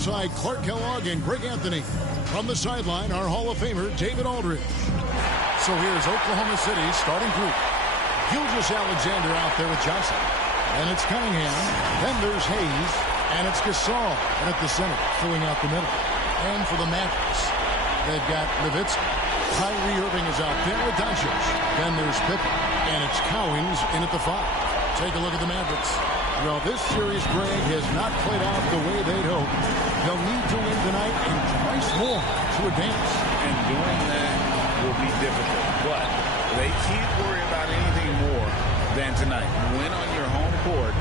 alongside Clark Kellogg and Greg Anthony. From the sideline, our Hall of Famer, David Aldridge. So here's Oklahoma City's starting group. Gilgeous Alexander out there with Johnson. And it's Cunningham. Then there's Hayes. And it's Gasol at the center, filling out the middle. And for the Mavericks, they've got Nowitzki. Kyrie Irving is out there with Doncic. Then there's Pippen. And it's Cowings in at the 5. Take a look at the Mavericks. Well, this series, Greg, has not played out the way they'd hoped. They'll need to win tonight and twice more to advance. And doing that will be difficult. But they can't worry about anything more than tonight. Win on your home court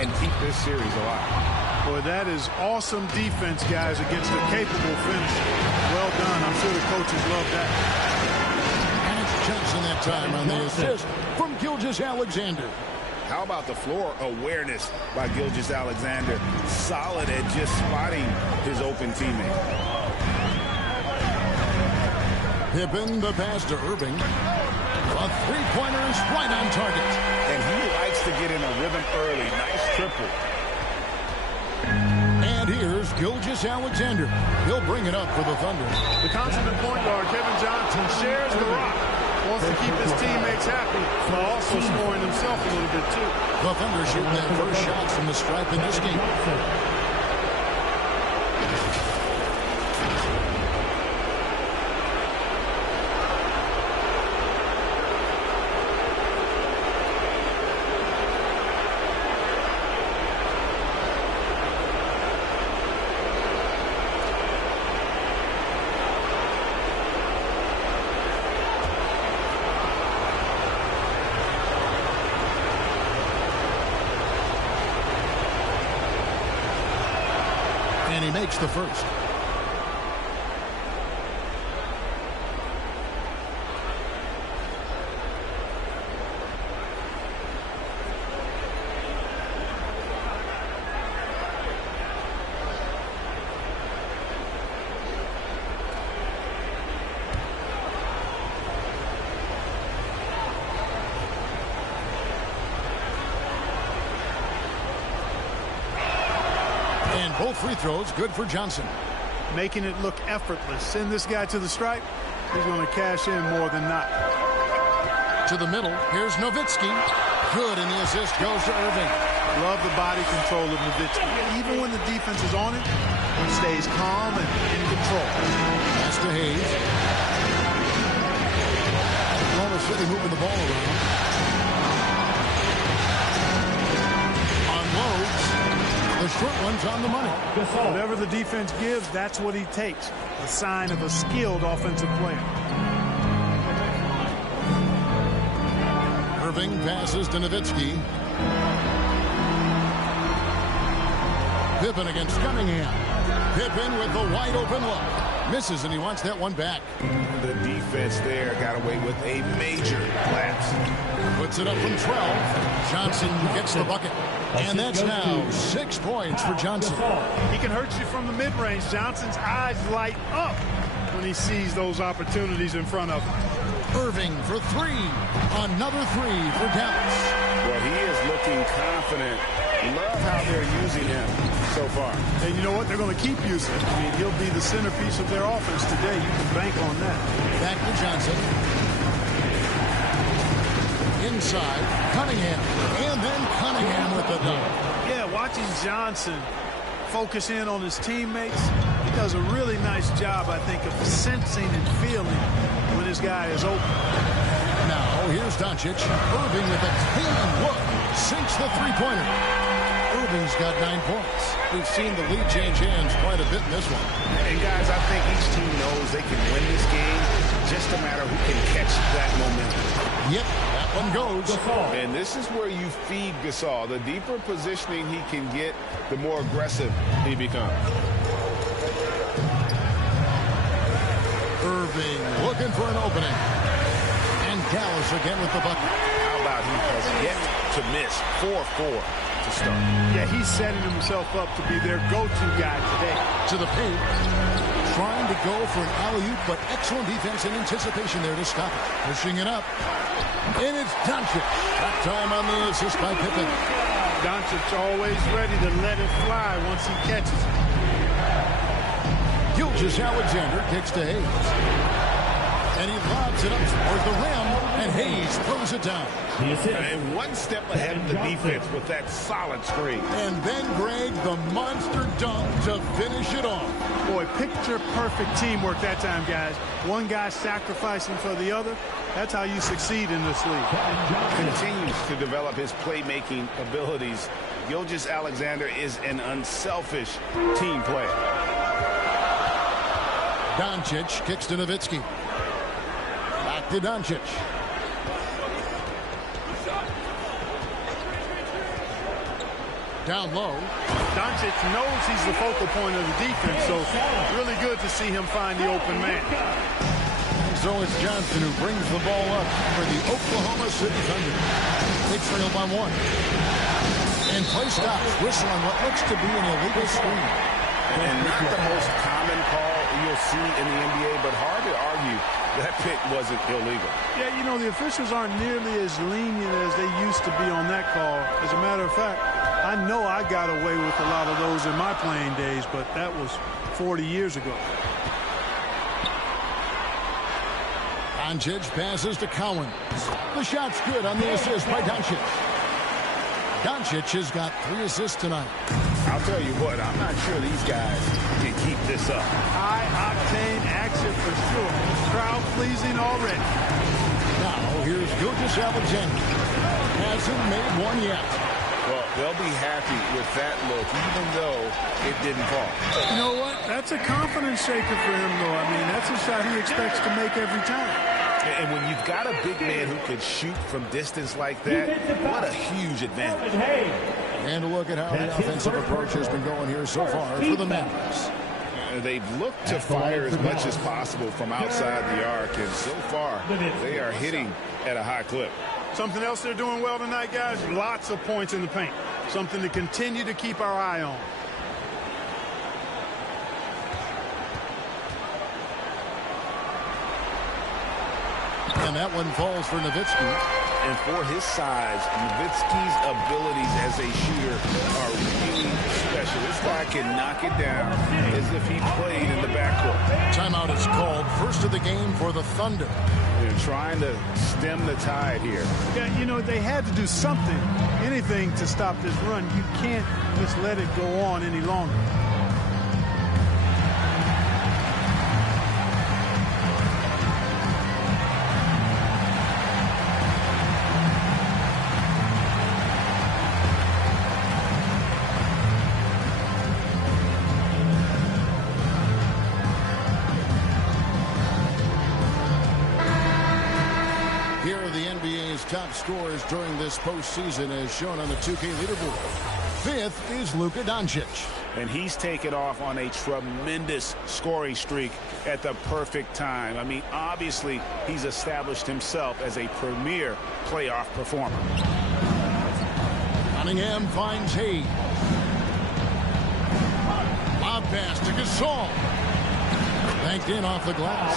and keep this series alive. Boy, that is awesome defense, guys, against a capable finisher. Well done. I'm sure the coaches love that. And it's Johnson that time on the assist from Gilgeous Alexander. How about the floor awareness by Gilgeous Alexander? Solid at just spotting his open teammate. Pippen, the pass to Irving. A three-pointer is right on target. And he likes to get in a rhythm early. Nice triple. And here's Gilgeous Alexander. He'll bring it up for the Thunder. The consummate point guard, Kevin Johnson, shares the rock. Wants to keep his teammates happy, while also scoring himself a little bit, too. The Thunder shooting their first shots from the stripe in this game. And he makes the first. Both free throws good for Johnson. Making it look effortless. Send this guy to the stripe. He's going to cash in more than not. To the middle. Here's Nowitzki. Good, and the assist goes to Irving. Love the body control of Nowitzki. Even when the defense is on it, he stays calm and in control. Pass to Hayes. Oklahoma City moving the ball around. Unloads. The short one's on the money. Whatever the defense gives, that's what he takes. A sign of a skilled offensive player. Irving passes to Nowitzki. Pippen against Cunningham. Pippen with the wide open look. Misses, and he wants that one back. The defense there got away with a major collapse. Puts it up from 12. Johnson gets the bucket. And that's now 6 points for Johnson. He can hurt you from the mid-range. Johnson's eyes light up when he sees those opportunities in front of him. Irving for 3. Another 3 for Dallas. Well, he is looking confident. Love how they're using him so far. And you know what? They're going to keep using him. I mean, he'll be the centerpiece of their offense today. You can bank on that. Back to Johnson. Inside, Cunningham. And then Cunningham with the dunk. Yeah, watching Johnson focus in on his teammates, he does a really nice job, I think, of sensing and feeling when his guy is open. Now, here's Doncic. Irving with a clean look. Sinks the three-pointer. Irving's got 9 points. We've seen the lead change hands quite a bit in this one. And, guys, I think each team knows they can win this game. Just a matter who can catch that momentum. Yep, that one goes. And this is where you feed Gasol. The deeper positioning he can get, the more aggressive he becomes. Irving looking for an opening. And Dallas again with the bucket. How about he has yet to miss 4-4 to start. Yeah, he's setting himself up to be their go-to guy today. To the paint. Trying to go for an alley-oop, but excellent defense and anticipation there to stop it. Pushing it up. And it's Doncic. That time on the assist by Pippen. Doncic always ready to let it fly once he catches it. Gilgeous Alexander kicks to Hayes. And he lobs it up toward the rim, and Hayes throws it down. And one step ahead of the defense with that solid screen. And then, Greg, the monster dunk to finish it off. Boy, picture-perfect teamwork that time, guys. One guy sacrificing for the other. That's how you succeed in this league. Continues to develop his playmaking abilities. Gilgeous Alexander is an unselfish team player. Doncic kicks to Nowitzki. Back to Doncic. Down low. Doncic knows he's the focal point of the defense, so really good to see him find the open man. And so it's Johnson who brings the ball up for the Oklahoma City Thunder. They trail by one. And play stops. Whistle on what looks to be an illegal screen. And not the most common call you'll see in the NBA, but hard to argue that pick wasn't illegal. Yeah, you know, the officials aren't nearly as lenient as they used to be on that call. As a matter of fact, I know I got away with a lot of those in my playing days, but that was 40 years ago. Doncic passes to Cowan. The shot's good on the assist by Doncic. Doncic has got 3 assists tonight. I'll tell you what, I'm not sure these guys can keep this up. High-octane action for sure. Crowd pleasing already. Now, here's Gilgeous Alexander. Hasn't made one yet. Well, they'll be happy with that look, even though it didn't fall. You know what? That's a confidence shaker for him, though. I mean, that's a shot he expects to make every time. And when you've got a big man who can shoot from distance like that, what a huge advantage. And a look at how the offensive approach has been going here so far for the Mavericks. They've looked to fire as much as possible from outside the arc, and so far they are hitting at a high clip. Something else they're doing well tonight, guys, lots of points in the paint. Something to continue to keep our eye on. And that one falls for Nowitzki. And for his size, Nowitzki's abilities as a shooter are really special. This guy can knock it down as if he played in the backcourt. Timeout is called. First of the game for the Thunder. They're trying to stem the tide here. Yeah, you know, they had to do something, anything to stop this run. You can't just let it go on any longer. Top scorers during this postseason as shown on the 2K leaderboard. 5th is Luka Doncic. And he's taken off on a tremendous scoring streak at the perfect time. I mean, obviously, he's established himself as a premier playoff performer. Cunningham finds Hayes. Lob pass to Gasol. Banked in off the glass.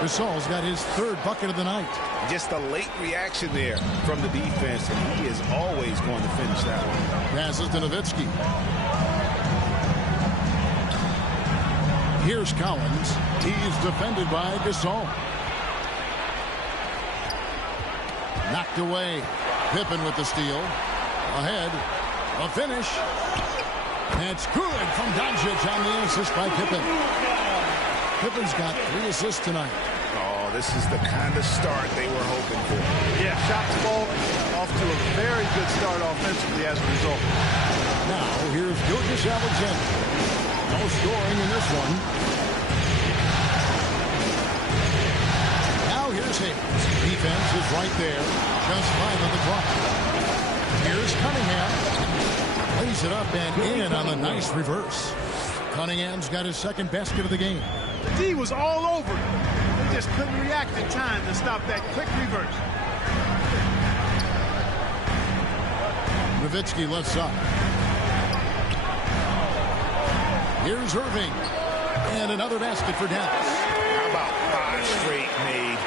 Gasol's got his 3rd bucket of the night. Just a late reaction there from the defense, and he is always going to finish that one. Passes to Nowitzki. Here's Collins. He's defended by Gasol. Knocked away. Pippen with the steal. Ahead. A finish. That's good from Doncic on the assist by Pippen. Pippen's got 3 assists tonight. Oh, this is the kind of start they were hoping for. Yeah, shots falling off to a very good start offensively as a result. Now, here's Gilgeous Alexander. No scoring in this one. Now here's Hayes. Defense is right there. Just 5 on the clock. Here's Cunningham. Lays it up and in on the nice reverse. Cunningham's got his 2nd basket of the game. The D was all over him. They just couldn't react in time to stop that quick reverse. Nowitzki lifts up. Here's Irving. And another basket for Dallas. How about 5 straight made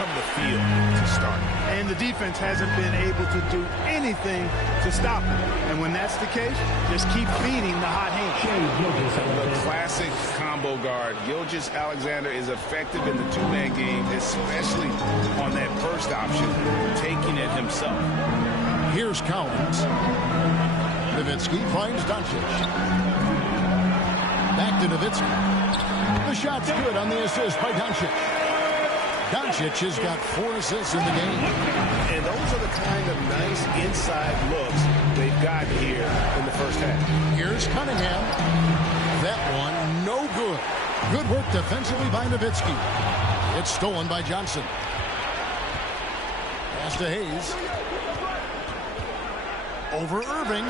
from the field to start? And the defense hasn't been able to do anything to stop it. And when that's the case, just keep feeding the hot hand. The classic combo elbow guard. Gilgeous-Alexander is effective in the two-man game, especially on that first option, taking it himself. Here's Collins. Nowitzki finds Doncic. Back to Nowitzki. The shot's good on the assist by Doncic. Doncic has got 4 assists in the game. And those are the kind of nice inside looks they've got here in the first half. Here's Cunningham. That one, no good. Good work defensively by Nowitzki. It's stolen by Johnson. Pass to Hayes. Over Irving.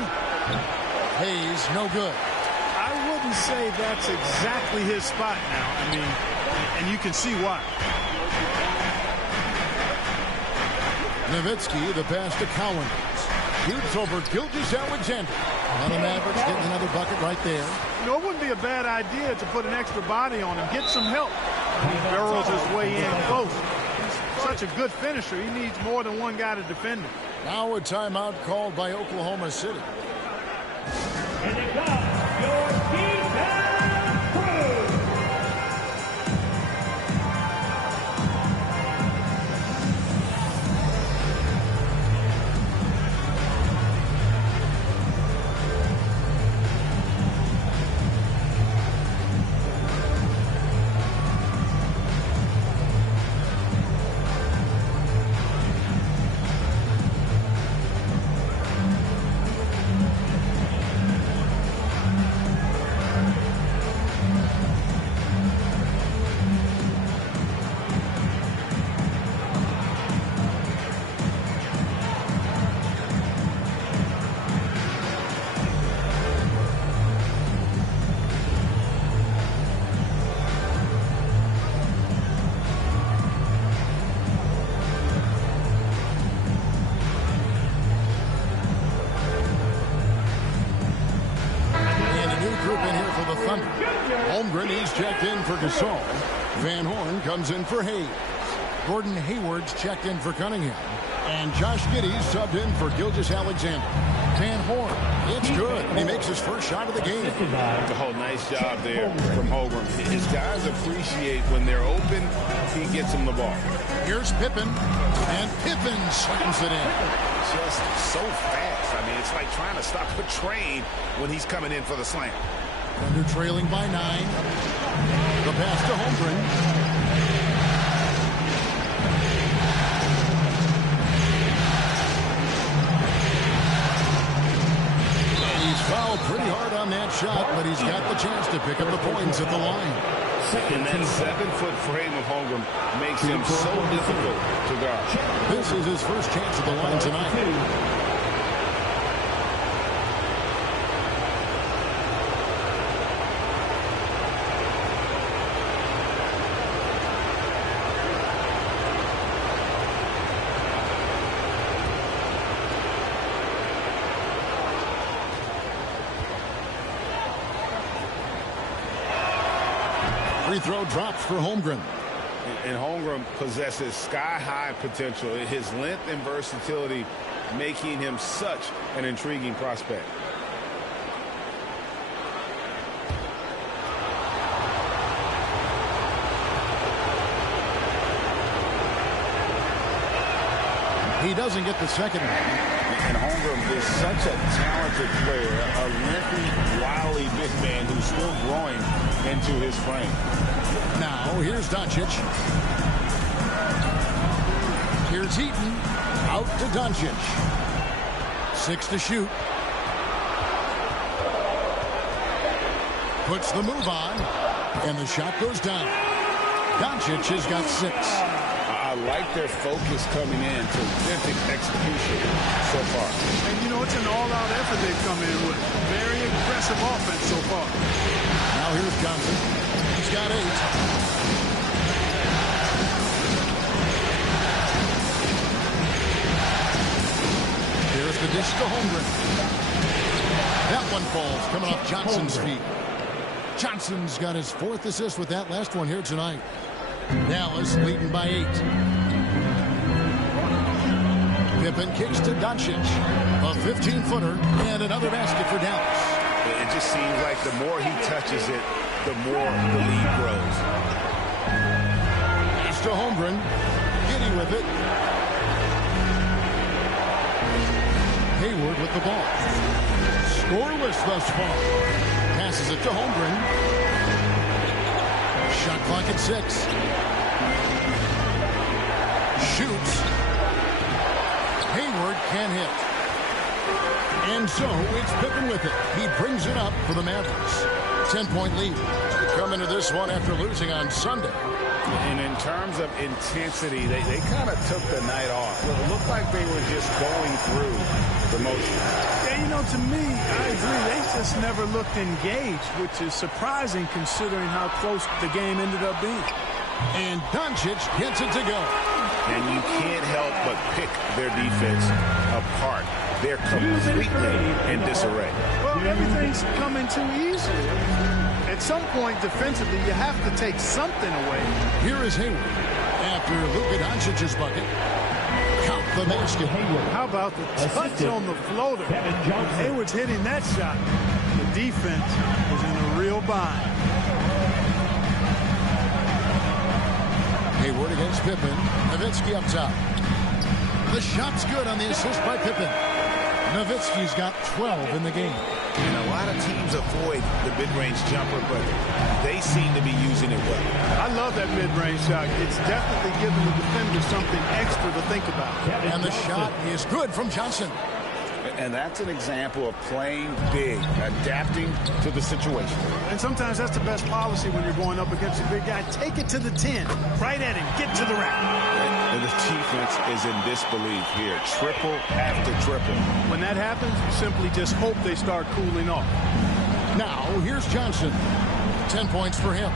Hayes, no good. I wouldn't say that's exactly his spot now. I mean, and you can see why. Nowitzki, the pass to Collins. Shoots over Gilgeous-Alexander. And the Mavericks getting another bucket right there. You know, it wouldn't be a bad idea to put an extra body on him, get some help. He barrels his way in close. He's such a good finisher. He needs more than one guy to defend him. Now a timeout called by Oklahoma City. And it comes your defense crew. Holmgren, he's checked in for Gasol. Van Horn comes in for Hayes. Gordon Hayward's checked in for Cunningham. And Josh Giddey's subbed in for Gilgeous-Alexander. Van Horn, it's good. He makes his first shot of the game. Oh, nice job there from Holmgren. His guys appreciate when they're open, he gets them the ball. Here's Pippen, and Pippen slams it in. Just so fast. I mean, it's like trying to stop a train when he's coming in for the slam. Thunder trailing by 9. The pass to Holmgren. Fouled pretty hard on that shot, but he's got the chance to pick up the points at the line. And that 7-foot frame of Holmgren makes him so difficult to guard. This is his first chance at the line tonight. Free throw drops for Holmgren. And Holmgren possesses sky-high potential. His length and versatility making him such an intriguing prospect. He doesn't get the second one. And Holmgren is such a talented player, a lengthy, wily big man who's still growing into his frame. Now, here's Doncic. Here's Heaton. Out to Doncic. 6 to shoot. Puts the move on. And the shot goes down. Doncic has got 6. I like their focus coming in. Terrific execution so far. And, you know, it's an all-out effort they've come in with. Very aggressive offense so far. Now here's Johnson. He's got 8. Here's the dish to Holmgren. That one falls coming off Johnson's feet. Johnson's got his 4th assist with that last one here tonight. Dallas leading by 8. Pippen kicks to Doncic. A 15-footer and another basket for Dallas. It just seems like the more he touches it, the more the lead grows. Pass to Holmgren. Giddy with it. Hayward with the ball. Scoreless thus far. Passes it to Holmgren. Shot clock at 6. Shoots. Hayward can't hit. And so it's Pippen with it. He brings it up for the Mavericks. 10-point lead. They come into this one after losing on Sunday. And in terms of intensity, they kind of took the night off. It looked like they were just going through the motions. Yeah, you know, to me, I agree. They just never looked engaged, which is surprising considering how close the game ended up being. And Doncic gets it to go. And you can't help but pick their defense apart. They're completely in disarray. Well, everything's coming too easy. At some point, defensively, you have to take something away. Here is Hayward. After Luka Doncic's bucket, count the basket. How about the touch on the floater? Hayward's hitting that shot. The defense is in a real bind. Hayward against Pippen. Nowitzki up top. The shot's good on the assist by Pippen. Nowitzki's got 12 in the game. And a lot of teams avoid the mid-range jumper, but they seem to be using it well. I love that mid-range shot. It's definitely giving the defender something extra to think about. And the shot is good from Johnson. And that's an example of playing big, adapting to the situation. And sometimes that's the best policy when you're going up against a big guy. Take it to the 10, right at him, get to the rack. And the defense is in disbelief here. Triple after triple. When that happens, you simply just hope they start cooling off. Now, here's Johnson. 10 points for him.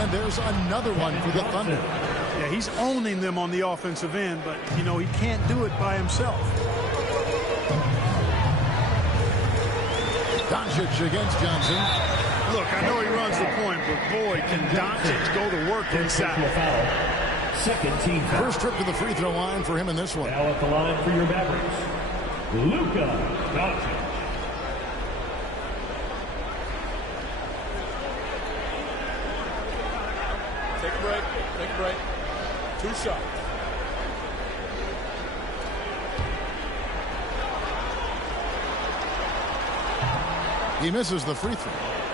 And there's another one for the Thunder. Yeah, he's owning them on the offensive end, but, you know, he can't do it by himself. Doncic against Johnson. Look, I know he runs the point, but boy, can Doncic go to work inside. Second team foul. First trip to the free throw line for him in this one. Now at the line for your Mavericks, Luka Doncic. Take a break. Take a break. 2 shots. He misses the free throw.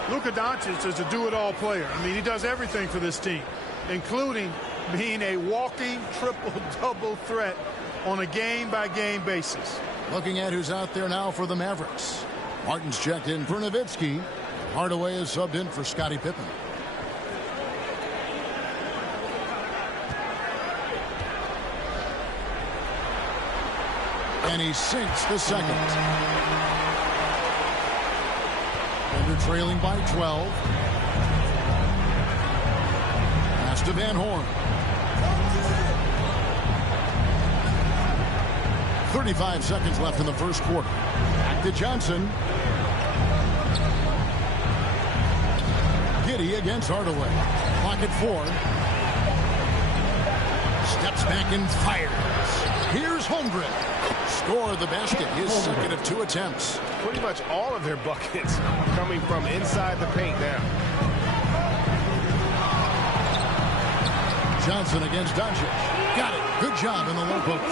Luka Doncic is a do-it-all player. I mean, he does everything for this team, including being a walking triple-double threat on a game-by-game basis. Looking at who's out there now for the Mavericks. Martin's checked in for Nowitzki. Hardaway is subbed in for Scottie Pippen. And he sinks the second. Thunder trailing by 12. Pass to Van Horn. 35 seconds left in the first quarter. Back to Johnson. Giddy against Hardaway. Clock at 4. Steps back and fires. Here's Holmgren. Score the basket, his second of 2 attempts. Pretty much all of their buckets coming from inside the paint now. Johnson against Doncic. Got it. Good job in the low post.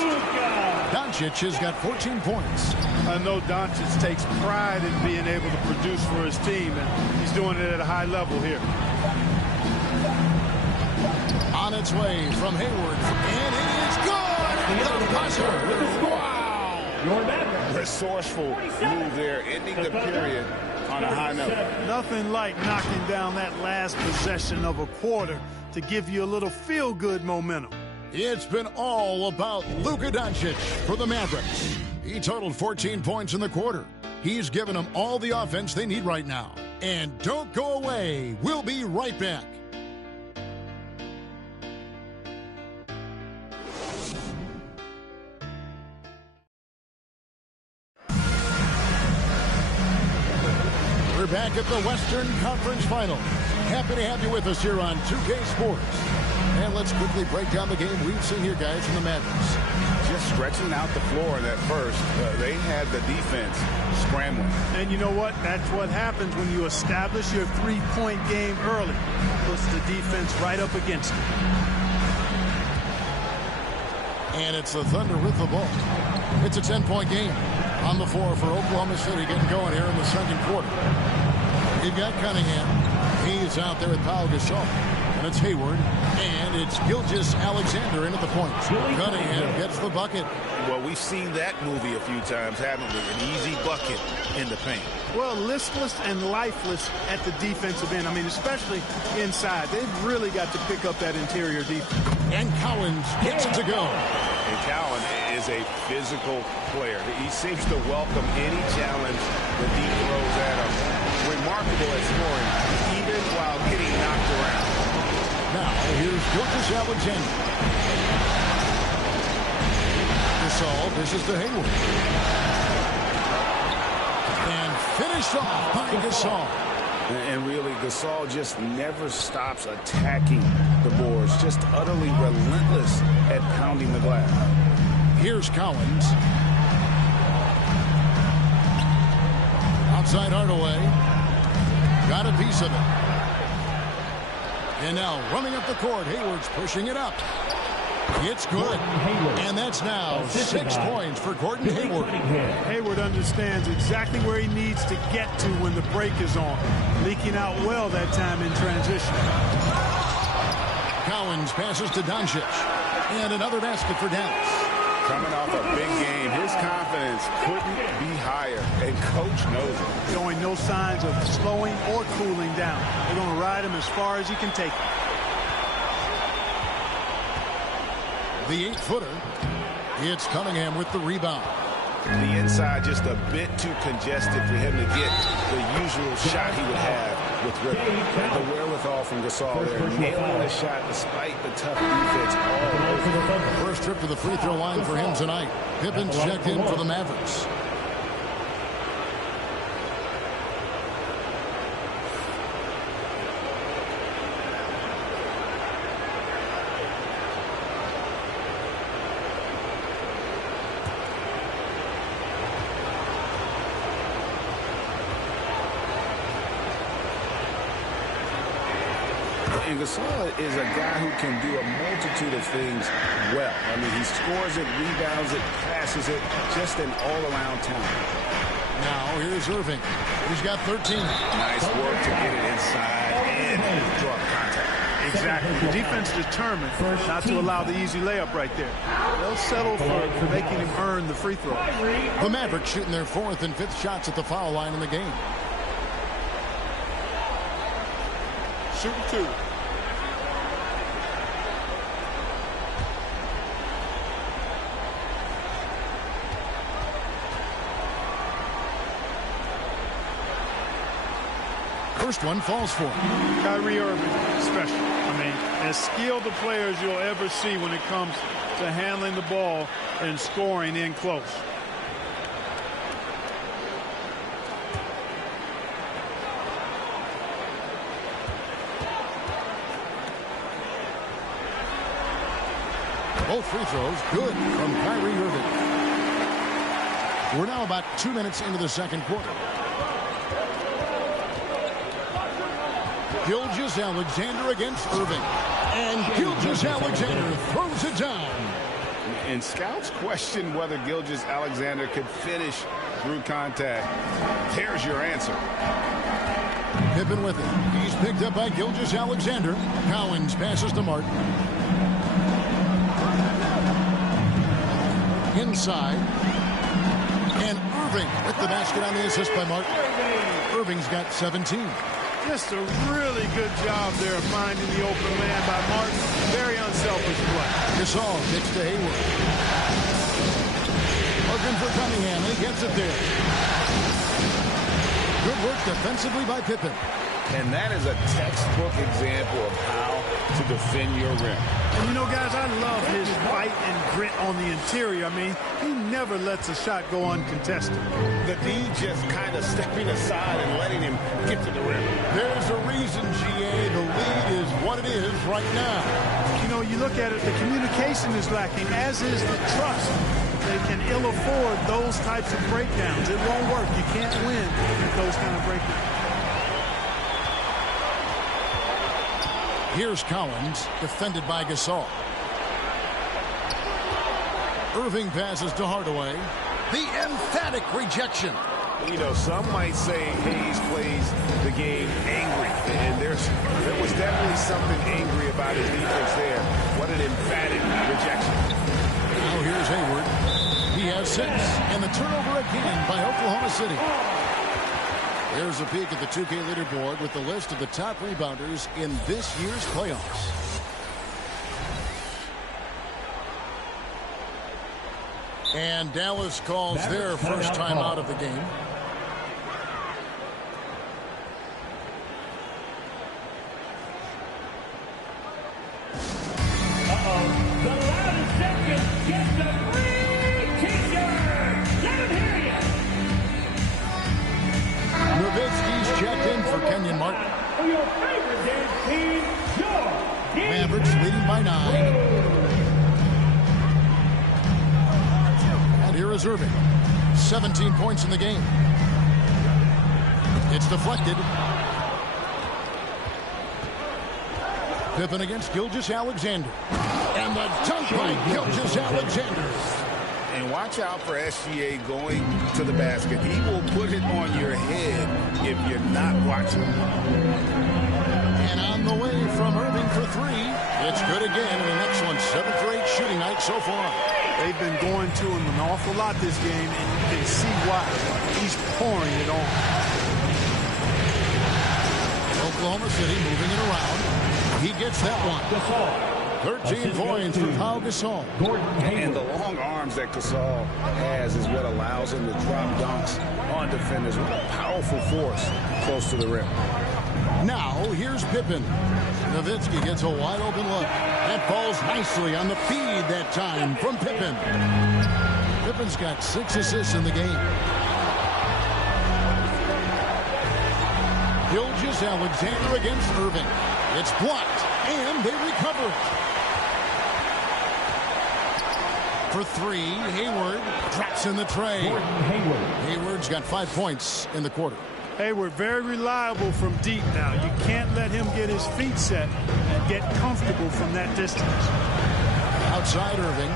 Doncic has got 14 points. I know Doncic takes pride in being able to produce for his team, and he's doing it at a high level here. On its way from Hayward, and it is good. The buzzer. Wow. Resourceful move there, ending the period on a high note. Nothing like knocking down that last possession of a quarter to give you a little feel-good momentum. It's been all about Luka Doncic for the Mavericks. He totaled 14 points in the quarter. He's given them all the offense they need right now. And don't go away. We'll be right back. We're back back at the Western Conference Final. Happy to have you with us here on 2K Sports. And let's quickly break down the game we've seen here, guys, from the Mavericks. Just stretching out the floor at first. They had the defense scrambling. And you know what? That's what happens when you establish your three-point game early. Puts the defense right up against it. And it's the Thunder with the ball. It's a 10-point game on the floor for Oklahoma City getting going here in the second quarter. You've got Cunningham. He's out there with Pau Gasol. And it's Hayward. And it's Gilgeous-Alexander in at the point. Cunningham gets the bucket. Well, we've seen that movie a few times, haven't we? An easy bucket in the paint. Well, listless and lifeless at the defensive end. I mean, especially inside. They've really got to pick up that interior defense. And Collins gets it to go. And Collins is a physical player. He seems to welcome any challenge that he throws at him. Remarkable at scoring, even while getting knocked around. Now, here's Gilgeous-Alexander. Gasol, this is to Hayward. And finished off by Gasol. And really, Gasol just never stops attacking the boards, just utterly relentless at pounding the glass. Here's Collins. Outside Hardaway. Got a piece of it. And now running up the court, Hayward's pushing it up. It's good. And that's now 6 points for Gordon Hayward. Hayward understands exactly where he needs to get to when the break is on. Leaking out well that time in transition. Collins passes to Doncic. And another basket for Dallas. Coming off a big game, his confidence couldn't be higher, and coach knows it. Showing no signs of slowing or cooling down. They're going to ride him as far as he can take him. The 8-footer. It's Cunningham with the rebound. The inside just a bit too congested for him to get the usual shot he would have with Ripper. And the wherewithal from Gasol there, nailing the shot despite the tough defense all over. First trip to the free throw line for him tonight. Pippen's checked in for the Mavericks. And Gasol is a guy who can do a multitude of things well. I mean, he scores it, rebounds it, passes it, just an all-around talent. Now, here's Irving. He's got 13. Nice work to get it inside and draw contact. Exactly. The defense determined not to allow the easy layup right there. They'll settle for making him earn the free throw. The Mavericks shooting their 4th and 5th shots at the foul line in the game. Shooting 2. First one falls for him. Kyrie Irving, special. I mean, as skilled a player as you'll ever see when it comes to handling the ball and scoring in close. Both free throws good from Kyrie Irving. We're now about 2 minutes into the second quarter. Gilgeous-Alexander against Irving. And Gilgeous-Alexander throws it down. And scouts question whether Gilgeous-Alexander could finish through contact. There's your answer. Pippen with it. He's picked up by Gilgeous-Alexander. Collins passes to Martin. Inside. And Irving with the basket on the assist by Martin. Irving's got 17. Just a really good job there of finding the open man by Martin. Very unselfish play. Gasol kicks to Hayward. Looking for Cunningham, and he gets it there. Good work defensively by Pippen. And that is a textbook example of how to defend your rim. And, you know, guys, I love his fight and grit on the interior. I mean, he never lets a shot go uncontested. The D just kind of stepping aside and letting him get to the rim. There's a reason, GA, the lead is what it is right now. You know, you look at it, the communication is lacking, as is the trust. They can ill afford those types of breakdowns. It won't work. You can't win with those kind of breakdowns. Here's Collins, defended by Gasol. Irving passes to Hardaway. The emphatic rejection. You know, some might say Hayes plays the game angry, and there was definitely something angry about his defense there. What an emphatic rejection. Now here's Hayward. He has 6, and the turnover again by Oklahoma City. Here's a peek at the 2K leaderboard with the list of the top rebounders in this year's playoffs. And Dallas calls their first time out of the game. The loudest second gets a free t-shirt. Let him hear you. Nowitzki's checked in for Kenyon Martin. For your favorite dance team, your Mavericks leading by 9. And here is Irving. 17 points in the game. It's deflected. Pippen against Gilgeous-Alexander. And the dunk by Gilgeous-Alexander. And watch out for SGA going to the basket. He will put it on your head if you're not watching. And on the way from Irving for 3. It's good again. An excellent 7 for 8 shooting night so far. They've been going to him an awful lot this game, and you can see why. He's pouring it on. Oklahoma City moving it around. He gets that one. Gasol. 13 points for Pau Gasol. And the long arms that Gasol has is what allows him to drop dunks on defenders. What a powerful force close to the rim. Now, here's Pippen. Nowitzki gets a wide open look. That falls nicely on the feed that time from Pippen. Pippen's got 6 assists in the game. Gilgeous-Alexander against Irving. It's blocked, and they recover it. For 3, Hayward drops in the tray. Hayward's got 5 points in the quarter. Hayward, very reliable from deep now. You can't let him get his feet set and get comfortable from that distance. Outside Irving.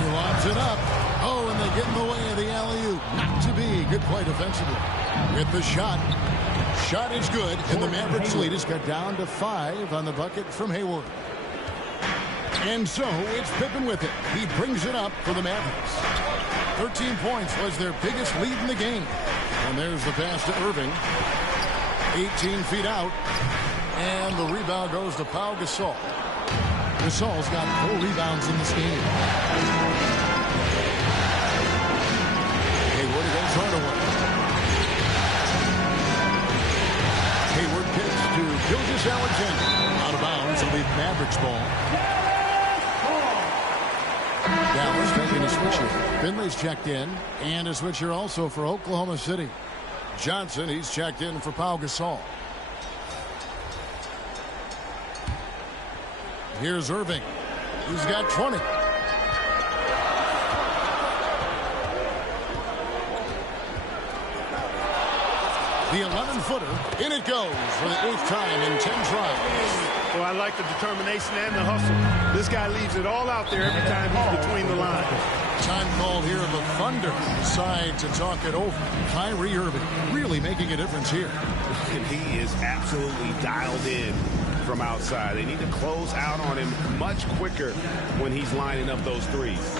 He lobs it up. Oh, and they get in the way of the alley-oop. Not to be. Good play defensively. With the shot. Shot is good, and the Mavericks lead has got down to 5 on the bucket from Hayward. And so it's Pippen with it. He brings it up for the Mavericks. 13 points was their biggest lead in the game. And there's the pass to Irving. 18 feet out. And the rebound goes to Pau Gasol. Gasol's got 4 rebounds in this game. Hayward against Hardaway. Hayward kicks to Gilgeous-Alexander. Out of bounds. It'll be Mavericks ball. Dallas making a switch here. Finley's checked in, and a switcher also for Oklahoma City. Johnson, he's checked in for Pau Gasol. Here's Irving. He's got 20. The 11-footer, in it goes for the 8th time in 10 tries. Well, I like the determination and the hustle. This guy leaves it all out there every time he's between the lines. Time called here. The Thunder decide to talk it over. Kyrie Irving really making a difference here. And he is absolutely dialed in from outside. They need to close out on him much quicker when he's lining up those threes.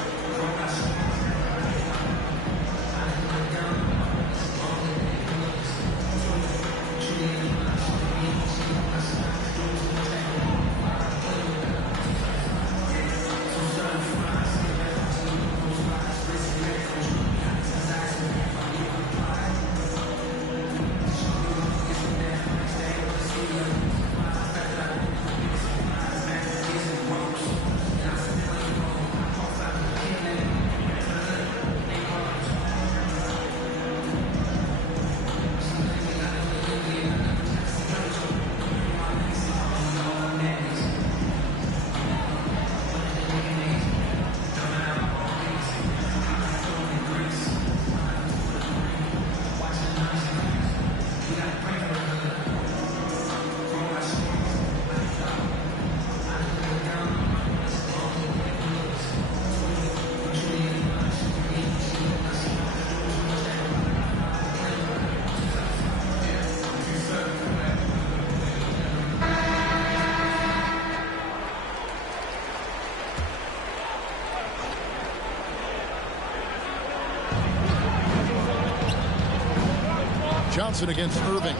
Johnson against Irving.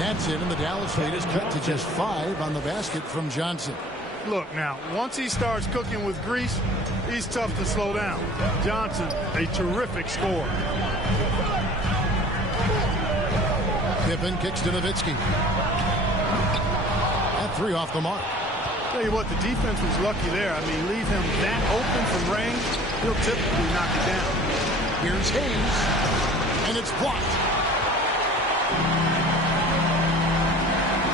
That's it, and the Dallas lead is cut to just 5 on the basket from Johnson. Look now, once he starts cooking with grease, he's tough to slow down. Johnson, a terrific scorer. Pippen kicks to Nowitzki. That 3 off the mark. Tell you what, the defense was lucky there. I mean, leave him that open from range, he'll typically knock it down. Here's Hayes, and it's blocked.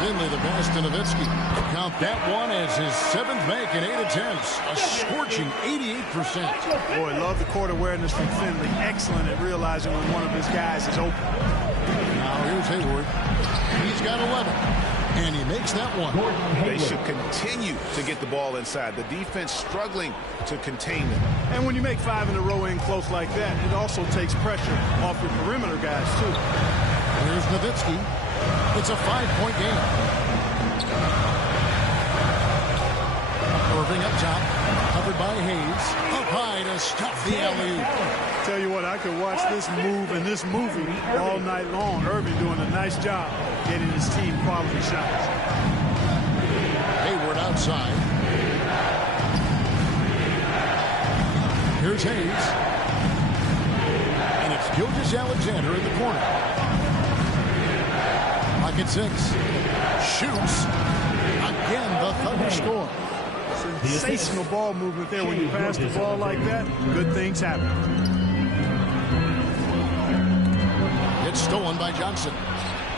Finley the pass to Nowitzki. Count that one as his 7th make in 8 attempts. A scorching 88%. Boy, love the court awareness from Finley. Excellent at realizing when one of his guys is open. Now here's Hayward. He's got 11. And he makes that one. They should continue to get the ball inside. The defense struggling to contain them. And when you make 5 in a row in close like that, it also takes pressure off your perimeter guys, too. Here's Nowitzki. It's a 5-point game. Irving up top. Covered by Hayes. Up high to stop the alley-oop. Tell you what, I could watch this move and this movie all night long. Irving doing a nice job getting his team quality shots. Hayward outside. Here's Hayes. And it's Gilgeous-Alexander in the corner. Pocket 6. Shoots. Again, the Thunder score. Sensational ball movement there. When you pass the ball like that, good things happen. It's stolen by Johnson.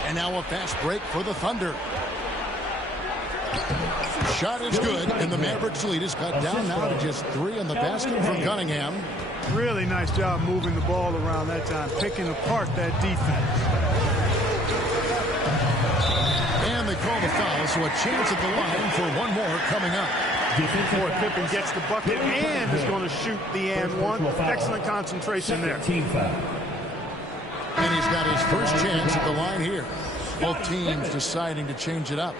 And now a fast break for the Thunder. Shot is good, and the Mavericks lead is cut down now to just 3 on the basket from Cunningham. Really nice job moving the ball around that time, picking apart that defense. And they call the foul, so a chance at the line for one more coming up. Boy, Pippen gets the bucket and is going to shoot the and one. Excellent concentration there. And he's got his first chance at the line here. Both teams deciding to change it up.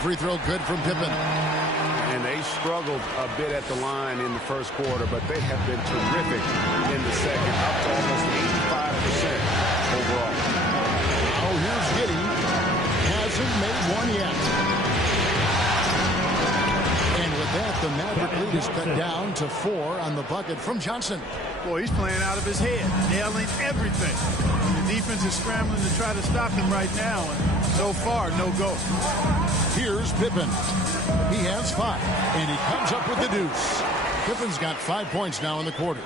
Free throw good from Pippen. And they struggled a bit at the line in the first quarter, but they have been terrific in the second, up to almost 85% overall. Oh, here's Giddey. Hasn't made one yet. And with that, the Maverick lead is cut down to 4 on the bucket from Johnson. Boy, he's playing out of his head, nailing everything. The defense is scrambling to try to stop him right now, and so far, no go. Here's Pippen. He has 5, and he comes up with the deuce. Pippen's got 5 points now in the quarter.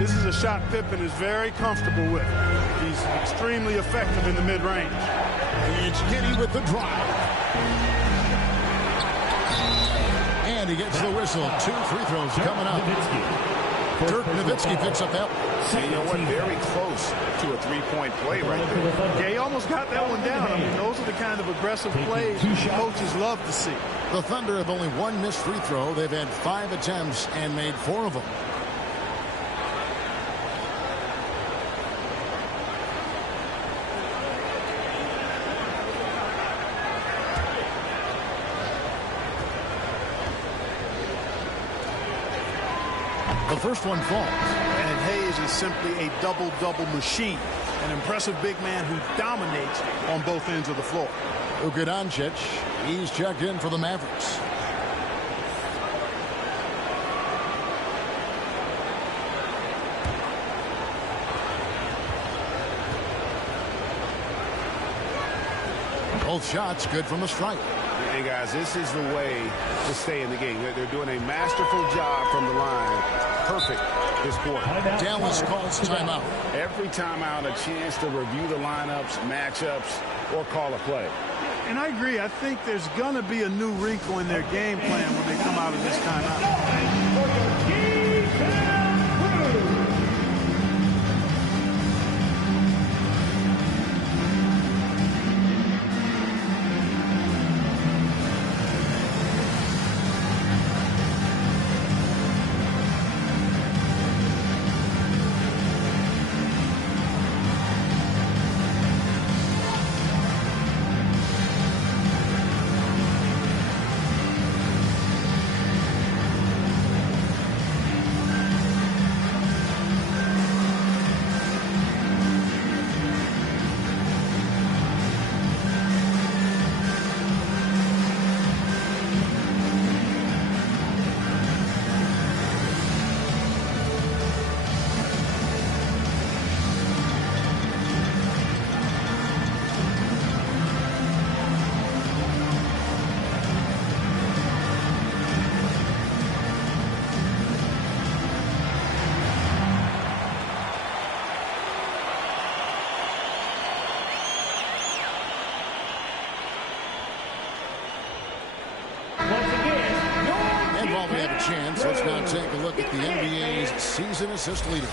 This is a shot Pippen is very comfortable with. He's extremely effective in the mid-range. It's Giddey with the drive. And he gets the whistle. 2 free throws coming up. Dirk Nowitzki picks up that one. You know what? Very close to a 3-point play right there. Yeah, he almost got that one down. I mean, those are the kind of aggressive plays coaches love to see. The Thunder have only 1 missed free throw. They've had 5 attempts and made 4 of them. The first one falls. And Hayes is simply a double-double machine. An impressive big man who dominates on both ends of the floor. Luka Doncic, he's checked in for the Mavericks. Both shots good from the stripe. And guys, this is the way to stay in the game. They're doing a masterful job from the line. Perfect this quarter. Dallas calls timeout. Every timeout, a chance to review the lineups, matchups, or call a play. And I agree. I think there's going to be a new wrinkle in their game plan when they come out of this timeout. chance. Let's now take a look at the NBA's season assist leaders.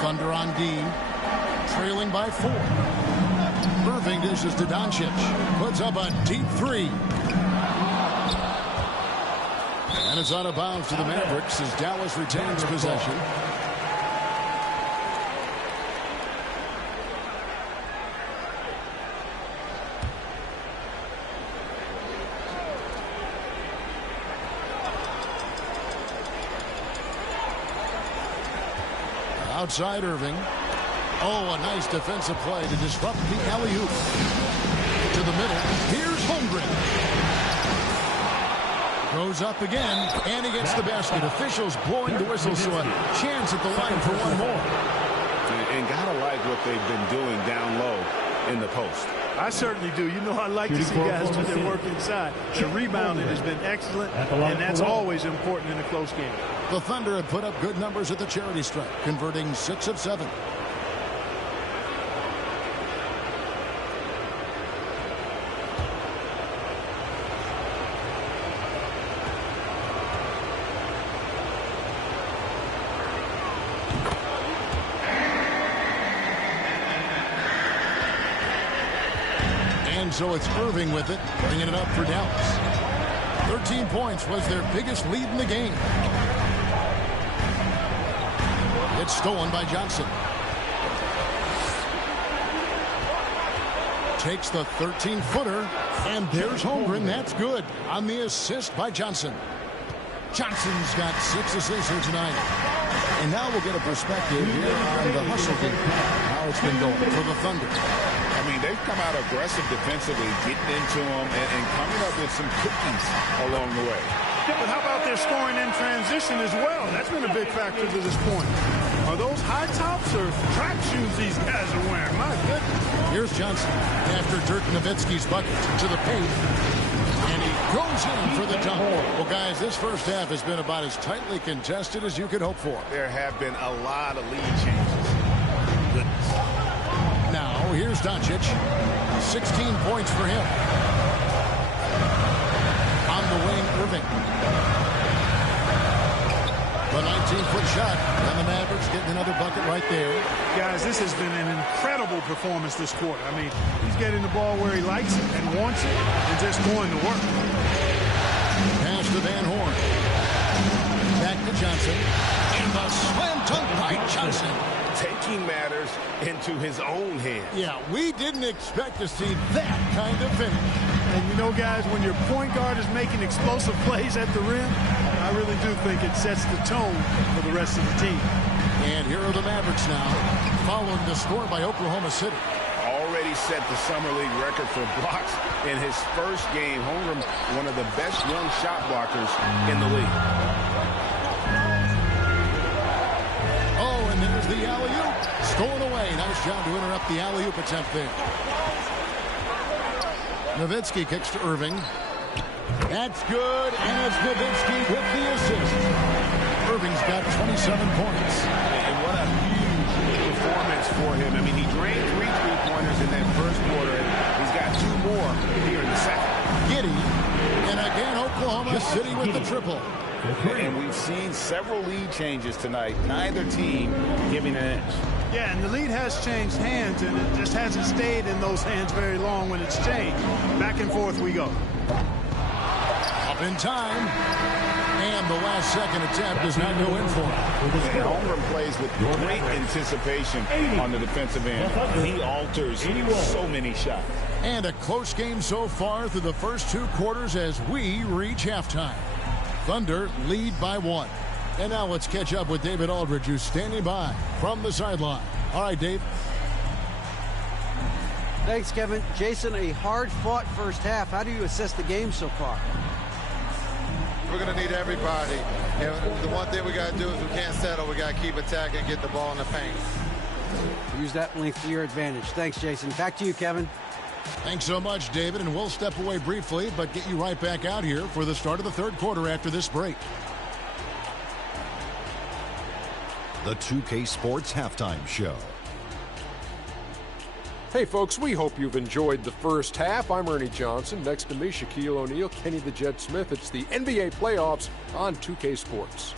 Thunder on D, trailing by 4. Irving dishes to Doncic, puts up a deep 3. And it's out of bounds to the Mavericks as Dallas retains possession. Outside Irving. Oh, a nice defensive play to disrupt the alley-oop. To the middle. Here's Holmgren. Goes up again, and he gets the basket. Officials blowing the whistle, so a chance at the line for one more. And gotta like what they've been doing down low in the post. I certainly do. You know, I like to see guys do their work inside. The rebounding has been excellent, and that's always important in a close game. The Thunder have put up good numbers at the charity stripe, converting 6 of 7. And so it's Irving with it, bringing it up for Dallas. 13 points was their biggest lead in the game. It's stolen by Johnson. Takes the 13-footer, and there's Holmgren. That's good on the assist by Johnson. Johnson's got 6 assists here tonight. And now we'll get a perspective here on the hustle game. How it's been going for the Thunder. I mean, they've come out aggressive defensively, getting into them and coming up with some cookies along the way. Yeah, but how about their scoring in transition as well? That's been a big factor to this point. Are those high tops or track shoes these guys are wearing? My goodness. Here's Johnson after Dirk Nowitzki's bucket to the paint. And he goes in for the dunk. Well, guys, this first half has been about as tightly contested as you could hope for. There have been a lot of lead changes. Goodness. Now, here's Doncic. 16 points for him. On the wing, Irving. The 19-foot shot. And the Mavericks getting another bucket right there. Guys, this has been an incredible performance this quarter. I mean, he's getting the ball where he likes it and wants it and just going to work. Pass to Van Horn. Back to Johnson. And the slam dunk by Johnson. Taking matters into his own hands. Yeah, we didn't expect to see that kind of finish. And you know, guys, when your point guard is making explosive plays at the rim, I really do think it sets the tone for the rest of the team. And here are the Mavericks now, following the score by Oklahoma City. Already set the Summer League record for blocks in his first game. Holmgren, one of the best young shot blockers in the league. Oh, and there's the alley-oop. Stolen away. Nice job to interrupt the alley-oop attempt there. Nowitzki kicks to Irving. That's good, and it's Nowitzki with the assist. Irving's got 27 points. And what a huge performance for him. I mean, he drained 3 3-pointers in that first quarter, and he's got 2 more here in the second. Giddy, and again, Oklahoma City with the triple. And we've seen several lead changes tonight. Neither team giving an inch. Yeah, and the lead has changed hands, and it just hasn't stayed in those hands very long when it's changed. Back and forth we go. Up in time. And the last second attempt does not go in for him. Holmgren plays with great anticipation on the defensive end. He alters so many shots. And a close game so far through the first 2 quarters as we reach halftime. Thunder lead by 1. And now let's catch up with David Aldridge, who's standing by from the sideline. All right, Dave. Thanks, Kevin. Jason, a hard-fought first half. How do you assess the game so far? We're going to need everybody. You know, the one thing we got to do is we can't settle. We got to keep attacking and get the ball in the paint. Use that length to your advantage. Thanks, Jason. Back to you, Kevin. Thanks so much, David, and we'll step away briefly, but get you right back out here for the start of the third quarter after this break. the 2K Sports Halftime Show. Hey folks, we hope you've enjoyed the first half. I'm Ernie Johnson. Next to me, Shaquille O'Neal, Kenny the Jet Smith. It's the NBA playoffs on 2K Sports.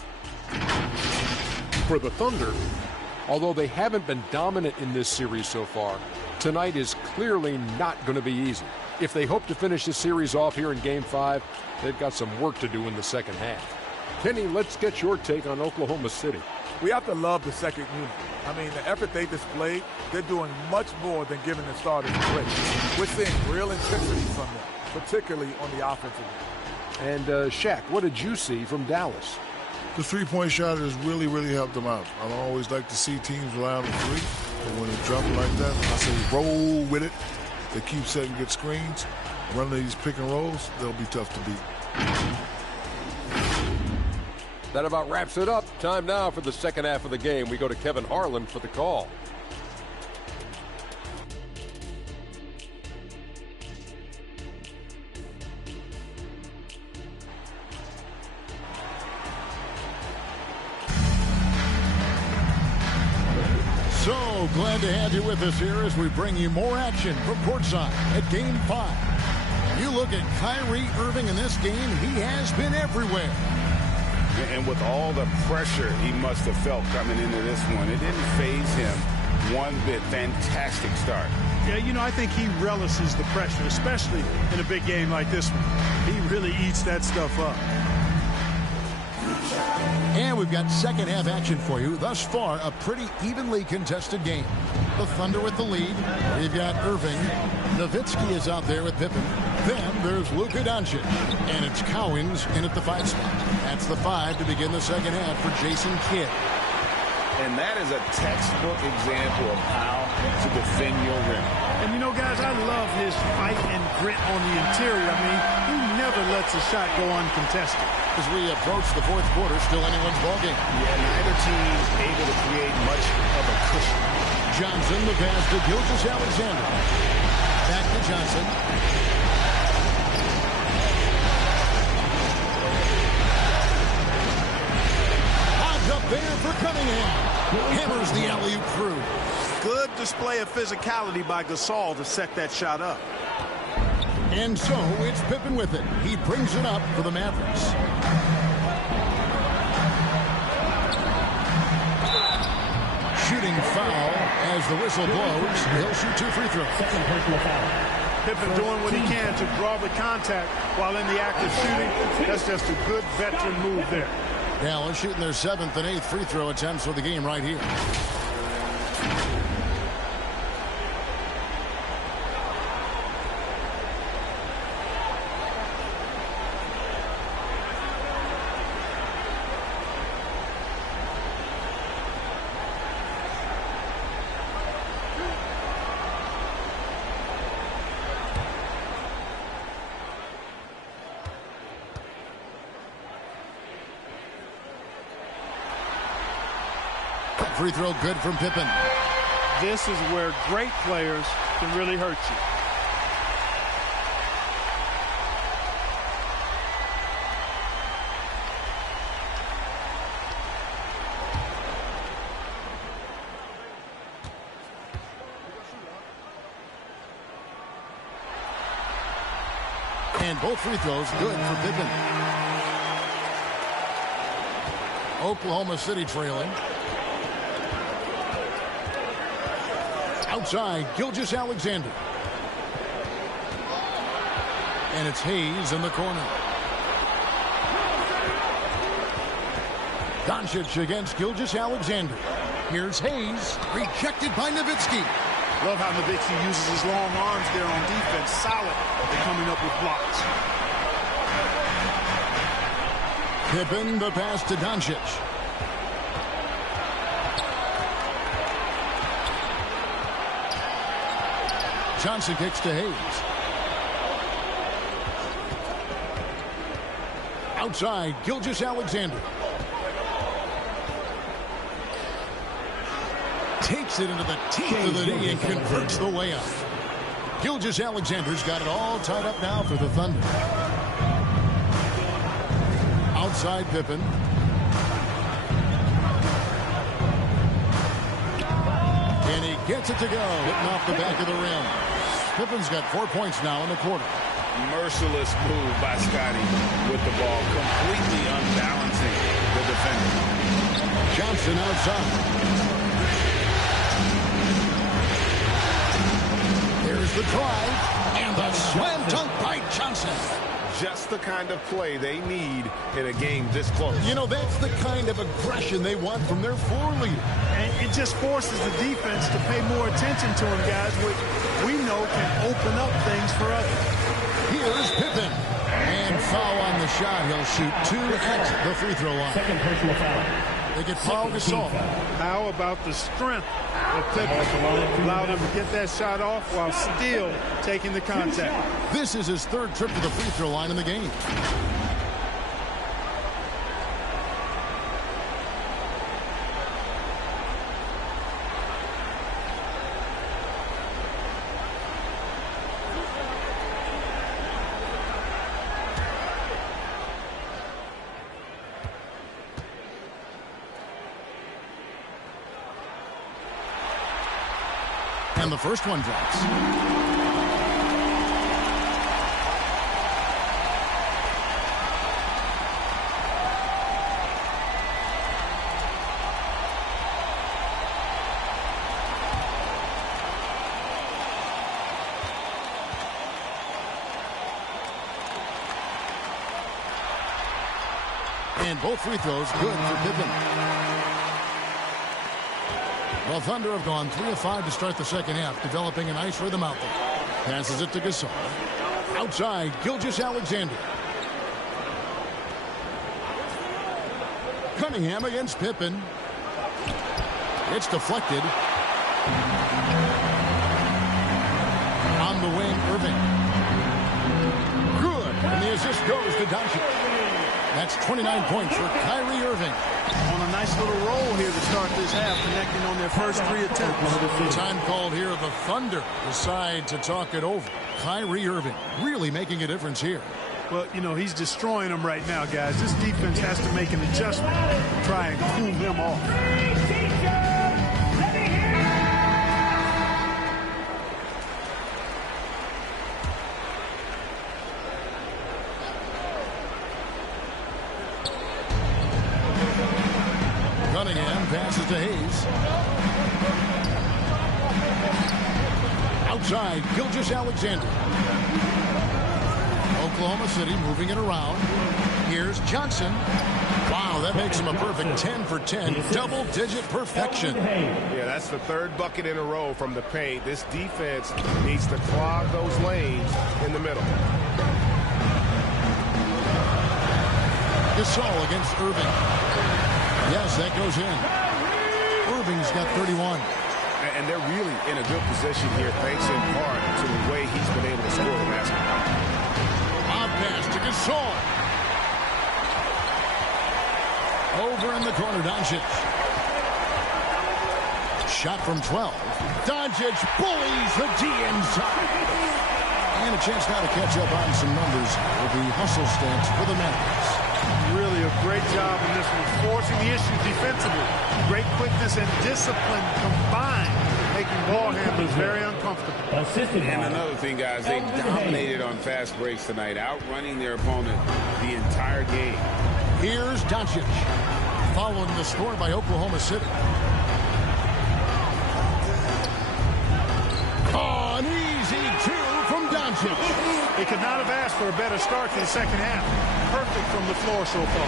For the Thunder, although they haven't been dominant in this series so far, tonight is clearly not going to be easy. If they hope to finish the series off here in Game 5, they've got some work to do in the second half. Kenny, let's get your take on Oklahoma City. We have to love the second unit. I mean, the effort they displayed, they're doing much more than giving the starters a break. We're seeing real intensity from them, particularly on the offensive end. And Shaq, what did you see from Dallas? The three-point shot has really, really helped them out. I always like to see teams rely on the three, but when they drop it like that, I say roll with it. They keep setting good screens, running these pick and rolls, they'll be tough to beat. That about wraps it up. Time now for the second half of the game. We go to Kevin Harlan for the call. So glad to have you with us here as we bring you more action from courtside at Game 5. You look at Kyrie Irving in this game, he has been everywhere. And with all the pressure he must have felt coming into this one, it didn't faze him one bit. Fantastic start. Yeah, you know, I think he relishes the pressure, especially in a big game like this one. He really eats that stuff up. And we've got second half action for you. Thus far, a pretty evenly contested game. The Thunder with the lead. We've got Irving. Nowitzki is out there with Pippen. Then there's Luka Doncic. And it's Cowens in at the 5 spot. That's the 5 to begin the second half for Jason Kidd. And that is a textbook example of how to defend your rim. And you know, guys, I love his fight and grit on the interior. I mean, he never lets a shot go uncontested. As we approach the fourth quarter, still anyone's ballgame. Yeah, neither team able to create much of a cushion. Johnson, the pass to Gilgeous-Alexander. Back to Johnson. Odds up there for Cunningham. Hammers the alley-oop through. Good display of physicality by Gasol to set that shot up. And so it's Pippen with it. He brings it up for the Mavericks. Shooting foul as the whistle blows. He'll shoot 2 free throws. Second personal foul. Pippen doing what he can to draw the contact while in the act of shooting. That's just a good veteran move there. Dallas shooting their 7th and 8th free throw attempts for the game right here. Free throw good from Pippen. This is where great players can really hurt you. And both free throws good for Pippen. Oklahoma City trailing. Outside, Gilgeous-Alexander. And it's Hayes in the corner. Doncic against Gilgeous-Alexander. Here's Hayes, rejected by Nowitzki. Love how Nowitzki uses his long arms there on defense. Solid at coming up with blocks. Pippen, the pass to Doncic. Johnson kicks to Hayes. Outside, Gilgeous-Alexander. Takes it into the teeth of the knee and converts the layup. Gilgeous-Alexander's got it all tied up now for the Thunder. Outside Pippen. Gets it to go. Hitting off the back of the rim. Pippen's got 4 points now in the quarter. Merciless move by Scotty with the ball, completely unbalancing the defender. Johnson outside. Here's the drive, and the slam dunk by Johnson. Just the kind of play they need in a game this close. You know, that's the kind of aggression they want from their floor leader. And it just forces the defense to pay more attention to him, guys, which we know can open up things for others. Here's Pippen. And foul on the shot. He'll shoot 2 at the free throw line. Second personal foul. They get Paul Gasol. How about the strength of Pippen? Allowed him to get that shot off while still taking the contact. This is his 3rd trip to the free throw line in the game. And the first one drops. And both free throws good for Pippen. Well, Thunder have gone 3 of 5 to start the second half, developing a nice rhythm out there. Passes it to Gasol. Outside, Gilgeous-Alexander. Cunningham against Pippen. It's deflected. On the wing, Irving. Good. And the assist goes to Doncic. That's 29 points for Kyrie Irving. On a nice little roll here to start this half, connecting on their first 3 attempts. Time called here. The Thunder decide to talk it over. Kyrie Irving really making a difference here. Well, you know, he's destroying them right now, guys. This defense has to make an adjustment to try and cool him off. Cunningham passes to Hayes. Outside, Gilgeous-Alexander. Oklahoma City moving it around. Here's Johnson. Wow, that makes him a perfect 10 for 10. Double-digit perfection. Yeah, that's the 3rd bucket in a row from the paint. This defense needs to clog those lanes in the middle. Gasol against Irving. Yes, that goes in. Irving's got 31. And they're really in a good position here, thanks in part to the way he's been able to score the basketball. Lob pass to Gasol. Over in the corner, Doncic. Shot from 12. Doncic bullies the D inside. And a chance now to catch up on some numbers with the hustle stats for the Mavericks. Really a great job in this one, forcing the issue defensively. Great quickness and discipline combined, making ball handlers very uncomfortable. And another thing, guys, they dominated on fast breaks tonight, outrunning their opponent the entire game. Here's Doncic, following the score by Oklahoma City. Oh, an easy 2 from Doncic. They could not have asked for a better start to the second half. Perfect from the floor so far.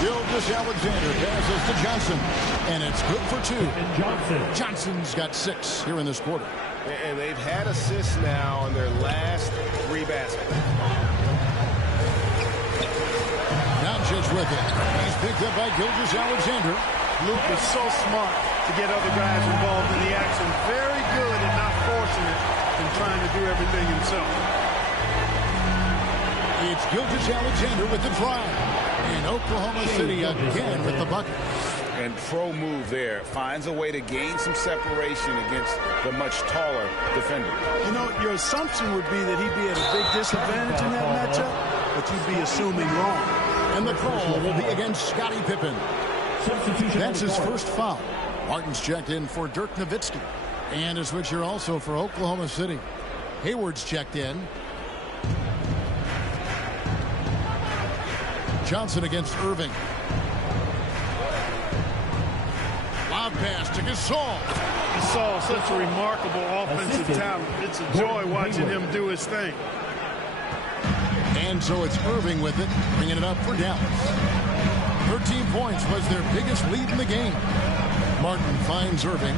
Gilgeous-Alexander passes to Johnson, and it's good for 2. And Johnson's got 6 here in this quarter. And they've had assists now on their last 3 baskets. Doncic with it. He's picked up by Gilgeous-Alexander. Luke is so smart to get other guys involved in the action. Very good at not forcing it and trying to do everything himself. It's Gilgeous-Alexander with the drive. And Oklahoma City again with the bucket. And pro move there. Finds a way to gain some separation against the much taller defender. You know, your assumption would be that he'd be at a big disadvantage in that matchup, but you'd be assuming wrong. And the call will be against Scottie Pippen. That's his first foul. Martin's checked in for Dirk Nowitzki. And a switch here also for Oklahoma City. Hayward's checked in. Johnson against Irving. Lob pass to Gasol. Gasol, such a remarkable offensive talent. It's a joy watching him do his thing. And so it's Irving with it, bringing it up for Dallas. 13 points was their biggest lead in the game. Martin finds Irving.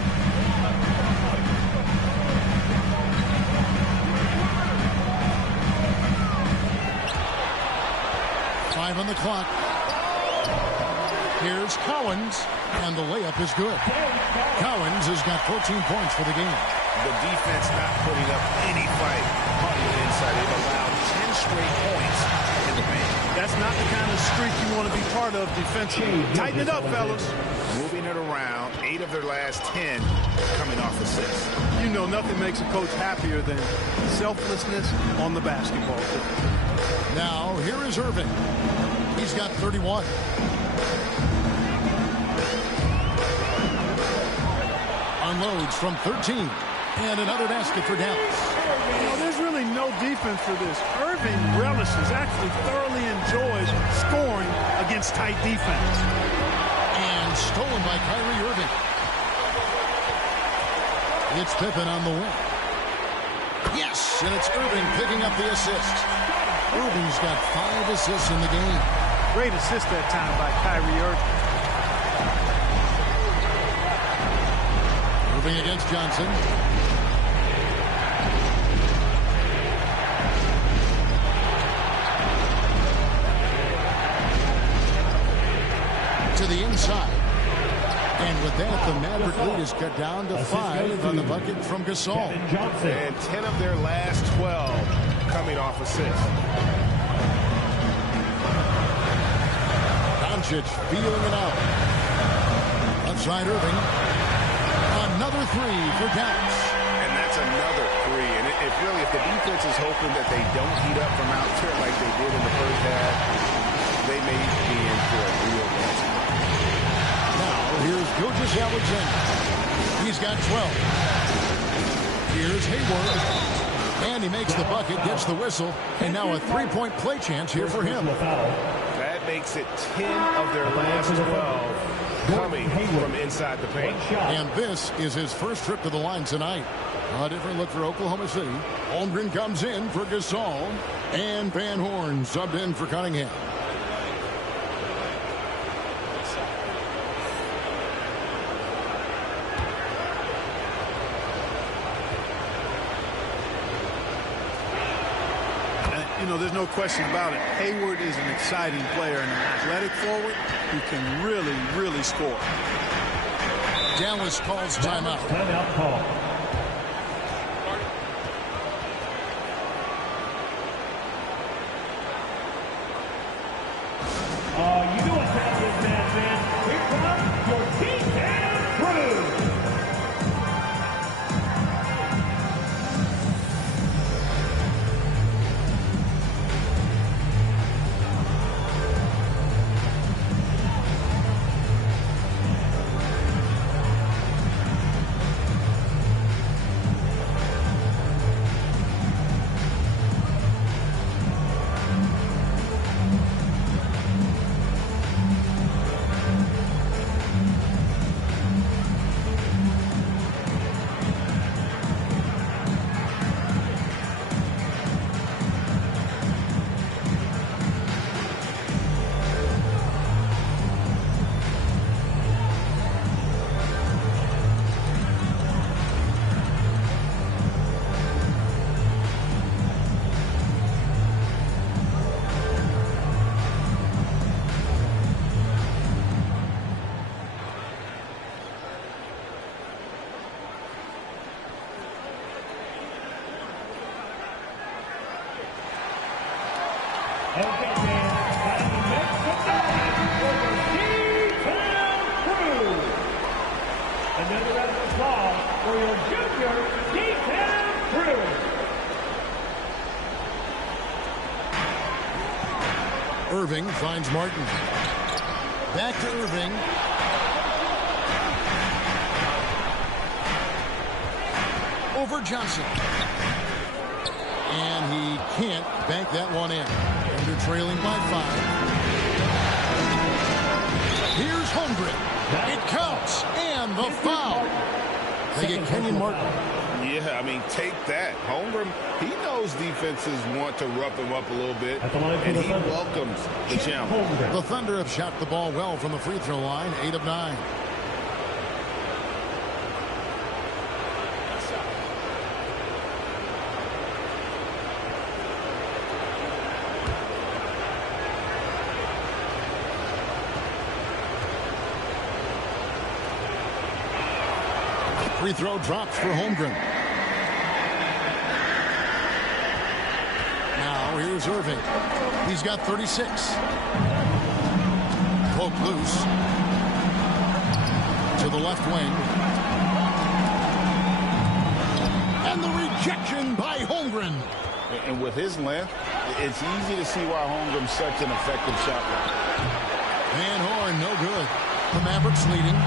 Five on the clock. Here's Collins, and the layup is good. Collins has got 14 points for the game. The defense not putting up any fight on the inside. They've allowed 10 straight points in the paint. That's not the kind of streak you want to be part of defensively. Tighten it up, fellas. Moving it around, 8 of their last 10 coming off assists. You know nothing makes a coach happier than selflessness on the basketball court. Now, here is Irving. He's got 31. Unloads from 13. And another basket for Dallas. You know, there's really no defense for this. Irving relishes, actually thoroughly enjoys scoring against tight defense. And stolen by Kyrie Irving. It's Pippen on the wing. Yes, and it's Irving picking up the assist. Irving's got 5 assists in the game. Great assist that time by Kyrie Irving. Irving against Johnson. To the inside. And with that, the Maverick lead is cut down to 5 on the bucket from Gasol. And 10 of their last 12 coming off assists. Doncic feeling it out. Left side Irving. Another 3 for Dallas. And that's another 3. And if really, if the defense is hoping that they don't heat up from out there like they did in the first half, they may be in for a real mess. Now, here's Gilgeous Alexander. He's got 12. Here's Hayward. And he makes the bucket, gets the whistle, and now a 3-point play chance here for him. That makes it 10 of their last 12 coming from inside the paint. And this is his first trip to the line tonight. A different look for Oklahoma City. Holmgren comes in for Gasol, and Van Horn subbed in for Cunningham. You know, there's no question about it. Hayward is an exciting player and an athletic forward who can really, really score. Dallas calls timeout. Timeout call. You know what's happening, man. Here comes your T-Town crew. Irving finds Martin. Back to Irving. over Johnson. And he can't bank that one in. They're trailing by 5. Here's Holmgren. It counts. And the foul. They get Kenyon Martin. Yeah, I mean, take that. Holmgren, he knows defenses want to rough him up a little bit, and he welcomes the challenge. The Thunder have shot the ball well from the free throw line, 8 of 9. Free throw drops for Holmgren. Now here's Irving. He's got 36. Poke loose to the left wing. And the rejection by Holmgren. And with his length, it's easy to see why Holmgren's such an effective shot blocker. Van Horn, no good. The Mavericks leading.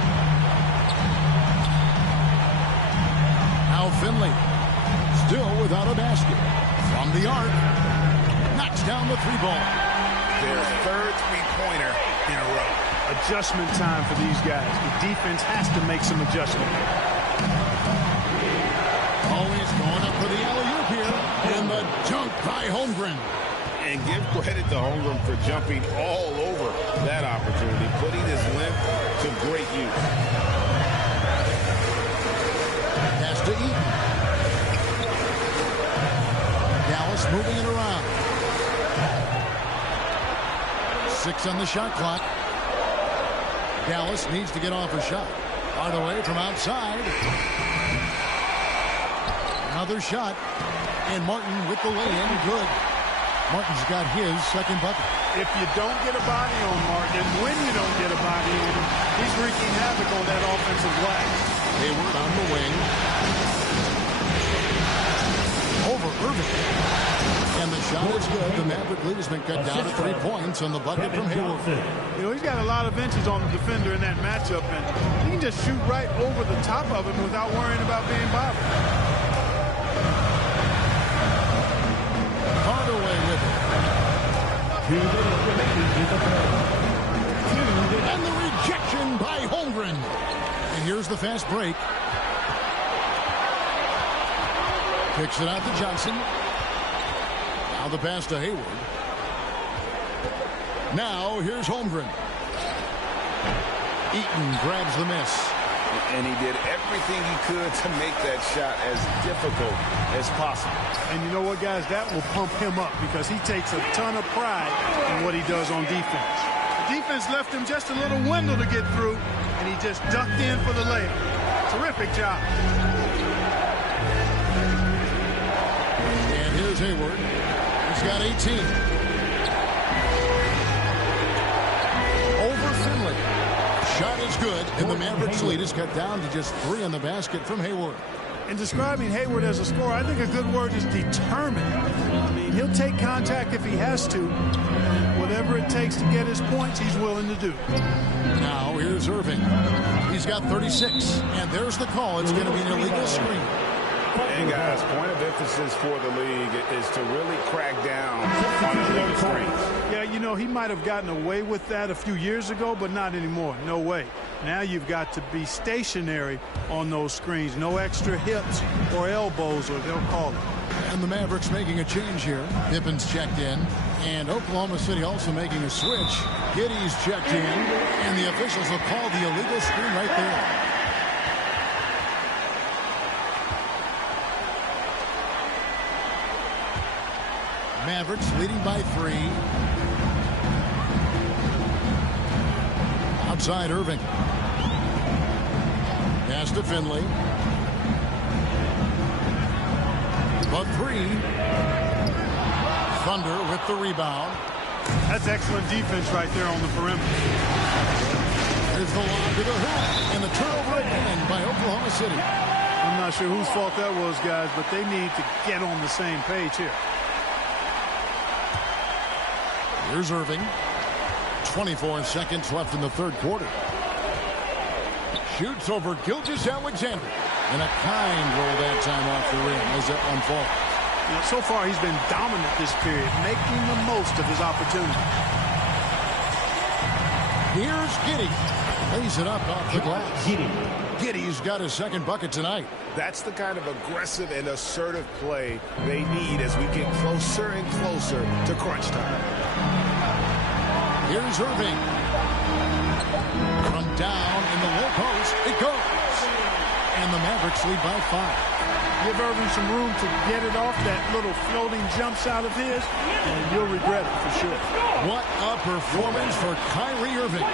Now Finley, still without a basket. From the arc, knocks down the 3-ball. Their third three-pointer in a row. Adjustment time for these guys. The defense has to make some adjustment. Always going up for the alley-oop here. And the dunk by Holmgren. And give credit to Holmgren for jumping all over that opportunity, putting his length to great use. Pass to Eaton. Dallas moving it around. 6 on the shot clock. Dallas needs to get off a shot. Hardaway from outside. Another shot. And Martin with the lay-in. Good. Martin's got his second bucket. If you don't get a body on Martin, when you don't get a body on him, he's wreaking havoc on that offensive glass. Hayward on the wing. Over Irving. And the shot is good. The Maverick lead has been cut down to 3 points on the bucket from Hayward. You know, he's got a lot of inches on the defender in that matchup, and he can just shoot right over the top of him without worrying about being bothered. Hardaway with it. And the rejection by Holmgren. And here's the fast break. Kicks it out to Johnson. Now the pass to Hayward. Now here's Holmgren. Eaton grabs the miss. And he did everything he could to make that shot as difficult as possible. And you know what, guys? That will pump him up because he takes a ton of pride in what he does on defense. The defense left him just a little window to get through, and he just ducked in for the layup. Terrific job. And here's Hayward. He's got 18. Over Finley. Shot is good, and the Mavericks lead is cut down to just 3 on the basket from Hayward. In describing Hayward as a scorer, I think a good word is determined. I mean, he'll take contact if he has to. And whatever it takes to get his points, he's willing to do. Now here's Irving. He's got 36, and there's the call. It's going to be an illegal screen. And guys, point of emphasis for the league is to really crack down on illegal screens. Yeah, you know, he might have gotten away with that a few years ago, but not anymore. No way. Now you've got to be stationary on those screens. No extra hips or elbows, or they'll call it. And the Mavericks making a change here. Pippin's checked in. And Oklahoma City also making a switch. Giddey's checked in. And the officials will call the illegal screen right there. Mavericks leading by 3. Outside Irving. Pass to Finley. But 3. Thunder with the rebound. That's excellent defense right there on the perimeter. There's the lob to the hoop. And the turnover again by Oklahoma City. I'm not sure whose fault that was, guys, but they need to get on the same page here. Here's Irving. 24 seconds left in the third quarter. Shoots over Gilgeous-Alexander. And a kind roll that time off the rim as that one falls. You know, so far he's been dominant this period, making the most of his opportunity. Here's Giddey. Lays it up off the glass. Giddey's got his second bucket tonight. That's the kind of aggressive and assertive play they need as we get closer and closer to crunch time. Here's Irving. From down in the low post, it goes. And the Mavericks lead by 5. Give Irving some room to get it off that little floating jump shot of his, and you'll regret it for sure. What a performance for Kyrie Irving.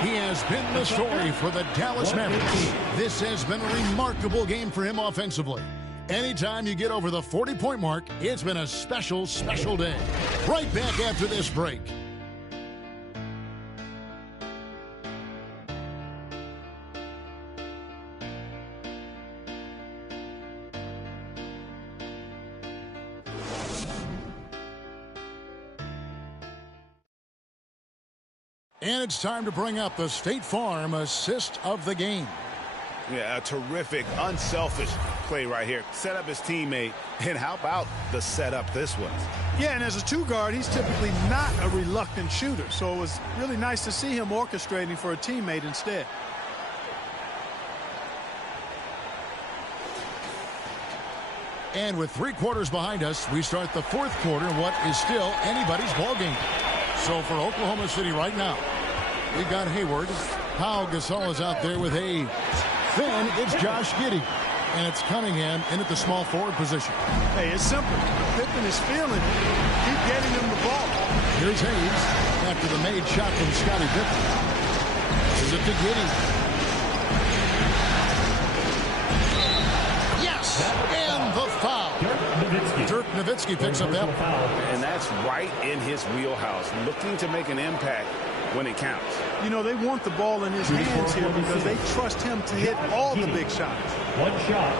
He has been the story for the Dallas Mavericks. This has been a remarkable game for him offensively. Anytime you get over the 40-point mark, it's been a special, special day. Right back after this break. And it's time to bring up the State Farm assist of the game. Yeah, a terrific, unselfish play right here. Set up his teammate, and how about the setup this was? Yeah, and as a two guard, he's typically not a reluctant shooter, so it was really nice to see him orchestrating for a teammate instead. And with 3 quarters behind us, we start the 4th quarter in what is still anybody's ball game. So for Oklahoma City right now, we've got Hayward. Pau Gasol is out there with Hayes. Then it's Josh Giddey. And it's Cunningham in at the small forward position. Hey, it's simple. Pippen is feeling it. Keep getting him the ball. Here's Hayes after the made shot from Scottie Pippen. Is it to Giddey? Yes! And the foul. Dirk Nowitzki picks up that one. And that's right in his wheelhouse, looking to make an impact when it counts. You know, they want the ball in his hands here because they trust him to hit all the big shots. One shot.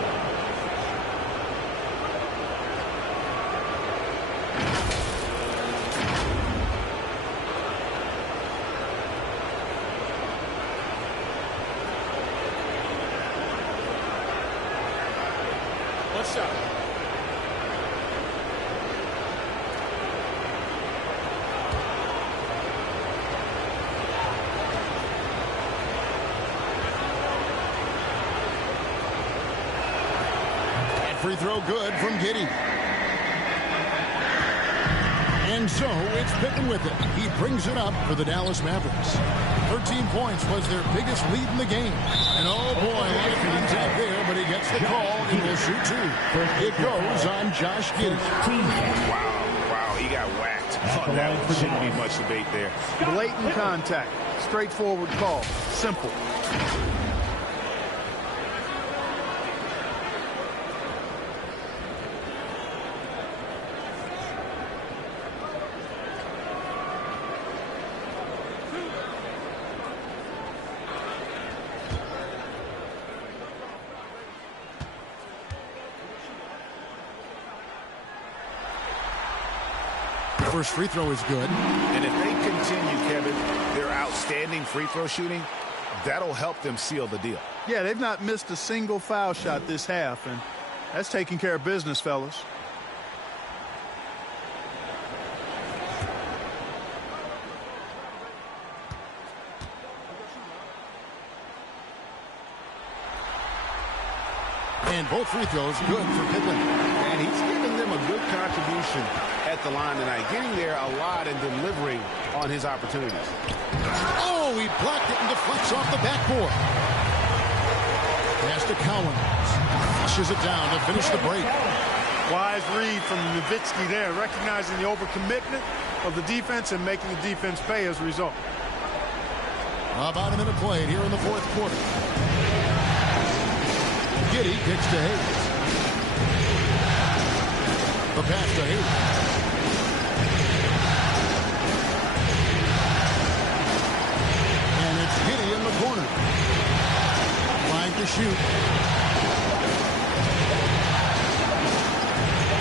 What's up? Free throw good from Giddey. And so it's Pippen with it. He brings it up for the Dallas Mavericks. 13 points was their biggest lead in the game. And oh boy, a lot of contact there, but he gets the call and will shoot 2. It goes on Josh Giddey. Wow, he got whacked. Oh, that shouldn't be much debate there. Blatant contact. Straightforward call. Simple. First free throw is good. And if they continue, Kevin, their outstanding free throw shooting, that'll help them seal the deal. Yeah, they've not missed a single foul shot this half, and that's taking care of business, fellas. And both free throws good for Pippen. And he's giving them a good contribution at the line tonight, getting there a lot and delivering on his opportunities. Oh, he blocked it and deflects off the backboard. Pass to Cowan. Flushes it down to finish the break. Wise read from Nowitzki there, recognizing the overcommitment of the defense and making the defense pay as a result. About a minute played here in the 4th quarter. Giddey kicks to Hayes. The pass to Hayes. And it's Giddey in the corner. Trying to shoot.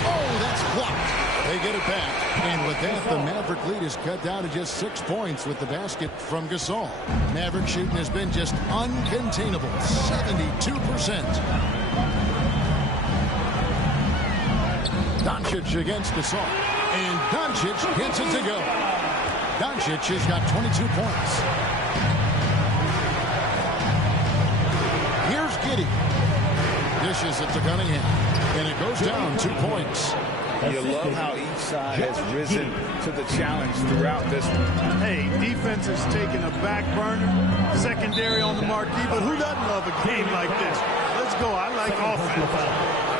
Oh, that's blocked. They get get it back. And with that, the Maverick lead is cut down to just 6 points with the basket from Gasol. Maverick shooting has been just uncontainable, 72%. Doncic against Gasol. And Doncic gets it to go. Doncic has got 22 points. Here's Giddey. Dishes it to Cunningham. And it goes down 2 points. You love how each side has risen to the challenge throughout this one. Hey, defense is taking a back burner, secondary on the marquee, but who doesn't love a game like this? Let's go. I like offense.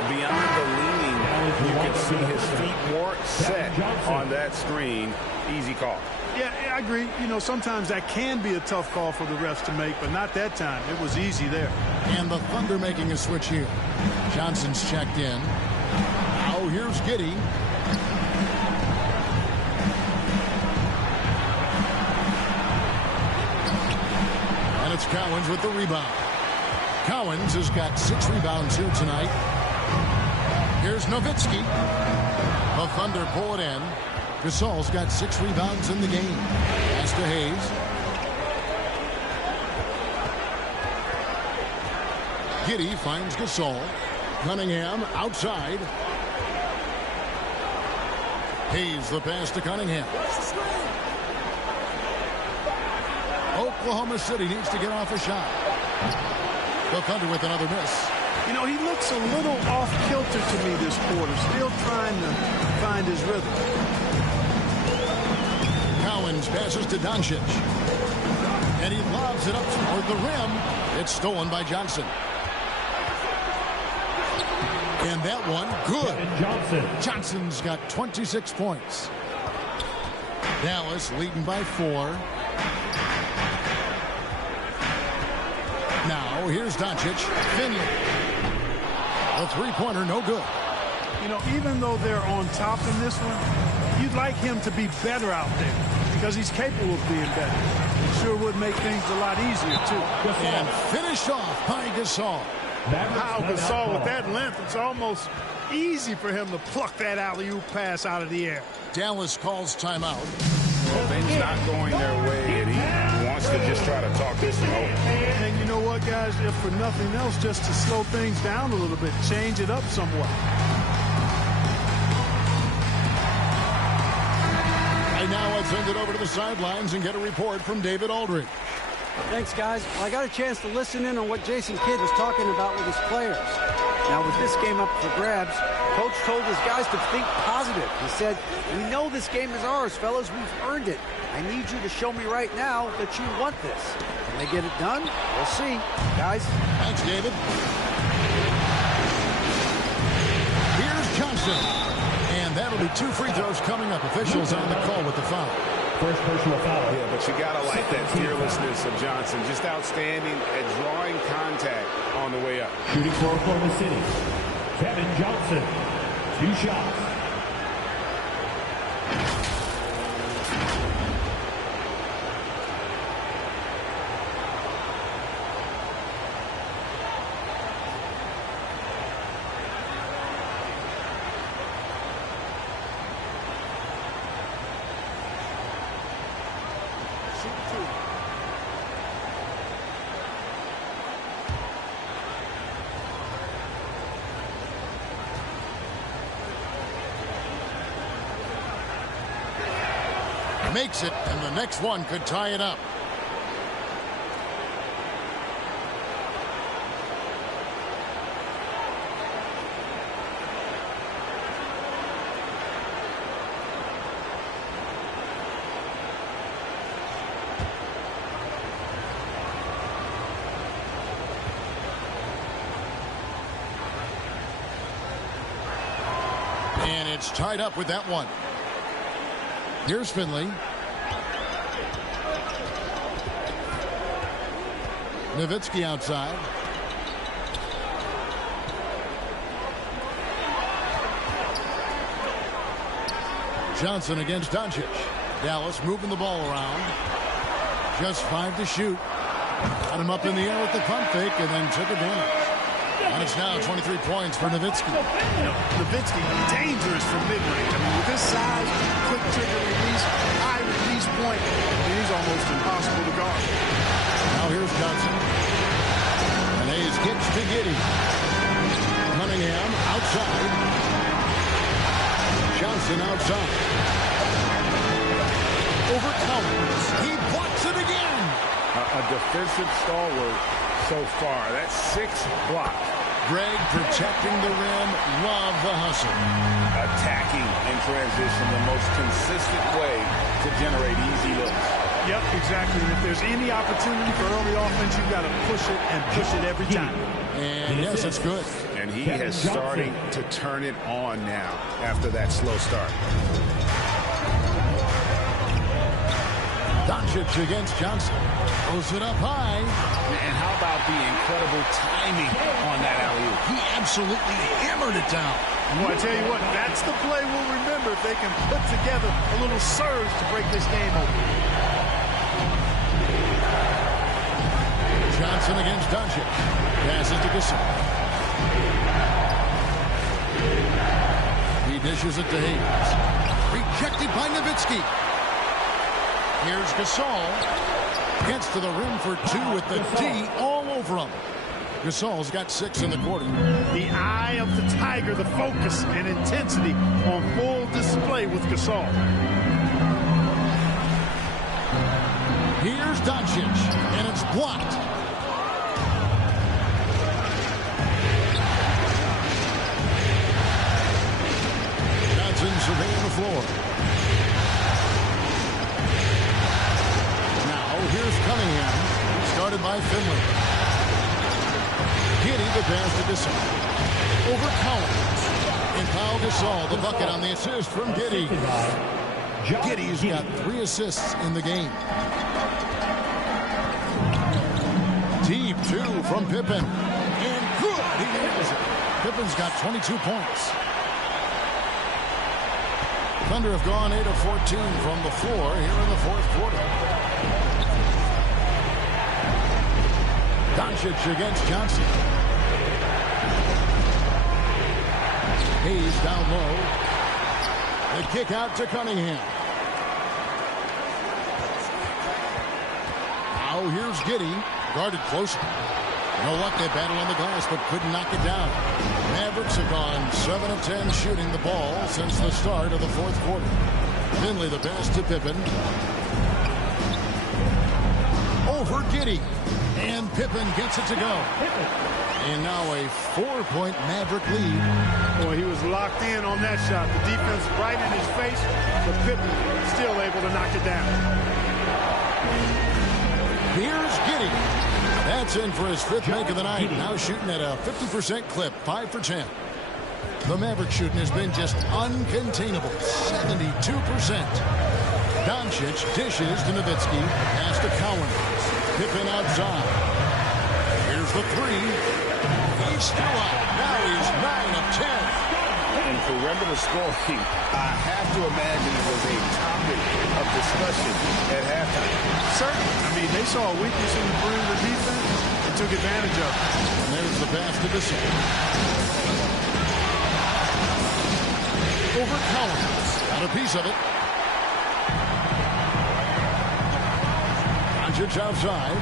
Beyond the leaning, you can see his feet more set on that screen. Easy call. Yeah, I agree. You know, sometimes that can be a tough call for the refs to make, but not that time. It was easy there. And the Thunder making a switch here. Johnson's checked in. Now here's Giddey. And it's Cowens with the rebound. Cowens has got 6 rebounds here tonight. Here's Nowitzki. The Thunder pull it in. Gasol's got 6 rebounds in the game. Pass to Hayes. Giddey finds Gasol. Cunningham outside. Hayes the pass to Cunningham. Oklahoma City needs to get off a shot. The Thunder with another miss. You know, he looks a little off-kilter to me this quarter. Still trying to find his rhythm. Cowens passes to Doncic. And he lobs it up toward the rim. It's stolen by Johnson. And that one, good. Johnson's got 26 points. Dallas leading by 4. Now, here's Doncic. Finley. A three-pointer, no good. You know, even though they're on top in this one, you'd like him to be better out there because he's capable of being better. It sure would make things a lot easier, too. And finished off by Gasol. How Gasol, with that length, it's almost easy for him to pluck that alley-oop pass out of the air. Dallas calls timeout. Well, things not going their way, and he wants to just try to talk this one over. And you know what, guys? If for nothing else, just to slow things down a little bit, change it up somewhat. And now let's send it over to the sidelines and get a report from David Aldridge. Thanks, guys. Well, I got a chance to listen in on what Jason Kidd was talking about with his players. Now, with this game up for grabs, Coach told his guys to think positive. He said, "We know this game is ours, fellas. We've earned it. I need you to show me right now that you want this." Can they get it done? We'll see. Guys. Thanks, David. Here's Johnson. And that'll be 2 free throws coming up. Officials on the call with the foul. First personal foul. Yeah, but you got to like that fearlessness of Johnson. Just outstanding at drawing contact on the way up. Shooting for Oklahoma City, Kevin Johnson. 2 shots. Makes it, and the next one could tie it up. And it's tied up with that one. Here's Finley. Nowitzki outside. Johnson against Doncic. Dallas moving the ball around. Just 5 to shoot. Got him up in the air with the pump fake and then took advantage. And it's now 23 points for Nowitzki. Nowitzki, dangerous from mid-range. I mean, with this size, quick trigger release, high release point, he's almost impossible to guard. Now here's Johnson. And Hayes kicks to Giddey. Cunningham outside. Johnson outside. Over Collins. He blocks it again. A defensive stalwart so far. That's 6 blocks. Greg protecting the rim. Love the hustle. Attacking in transition, the most consistent way to generate easy looks. Yep, exactly. If there's any opportunity for early offense, you've got to push it and push it every time. And yes, it's good. And he is starting to turn it on now after that slow start. Doncic against Johnson. Throws it up high. And how about the incredible timing on that alley-oop? He absolutely hammered it down. Well, I tell you what, that's the play we'll remember if they can put together a little surge to break this game open. Johnson against Doncic. Passes to Gasol. He dishes it to Hayes. Rejected by Nowitzki. Here's Gasol. Gets to the rim for 2 with the D all over him. Gasol's got 6 in the quarter. The eye of the Tiger, the focus and intensity on full display with Gasol. Here's Doncic, and it's blocked. Johnson surveying the floor. Here's Cunningham, started by Finley. Giddey the pass to Gasol. Over Collins. And Pau Gasol, the bucket on the assist from Giddey. Giddey's got 3 assists in the game. Deep 2 from Pippen. And good, he nails it. Pippen's got 22 points. Thunder have gone 8 of 14 from the floor here in the 4th quarter. Doncic against Johnson. Hayes down low. The kick out to Cunningham. Now here's Giddey. Guarded closely. No luck, they battle on the glass, but couldn't knock it down. Mavericks have gone 7 of 10 shooting the ball since the start of the 4th quarter. Finley the pass to Pippen. Over Giddey. And Pippen gets it to go. And now a 4-point Maverick lead. Boy, he was locked in on that shot. The defense right in his face, but Pippen still able to knock it down. Here's Giddey. That's in for his 5th make of the night. Now shooting at a 50% clip, 5 for 10. The Maverick shooting has been just uncontainable, 72%. Doncic dishes to Nowitzki. Pass to Collins. Pippen outside. Here's the 3. He's still out. Now he's 9 of 10. And perimeter scoring, I have to imagine it was a topic of discussion at halftime. Certainly. I mean, they saw a weakness in the perimeter defense and took advantage of it. And there's the pass to Gasol. Over Collins. Got a piece of it. Doncic outside.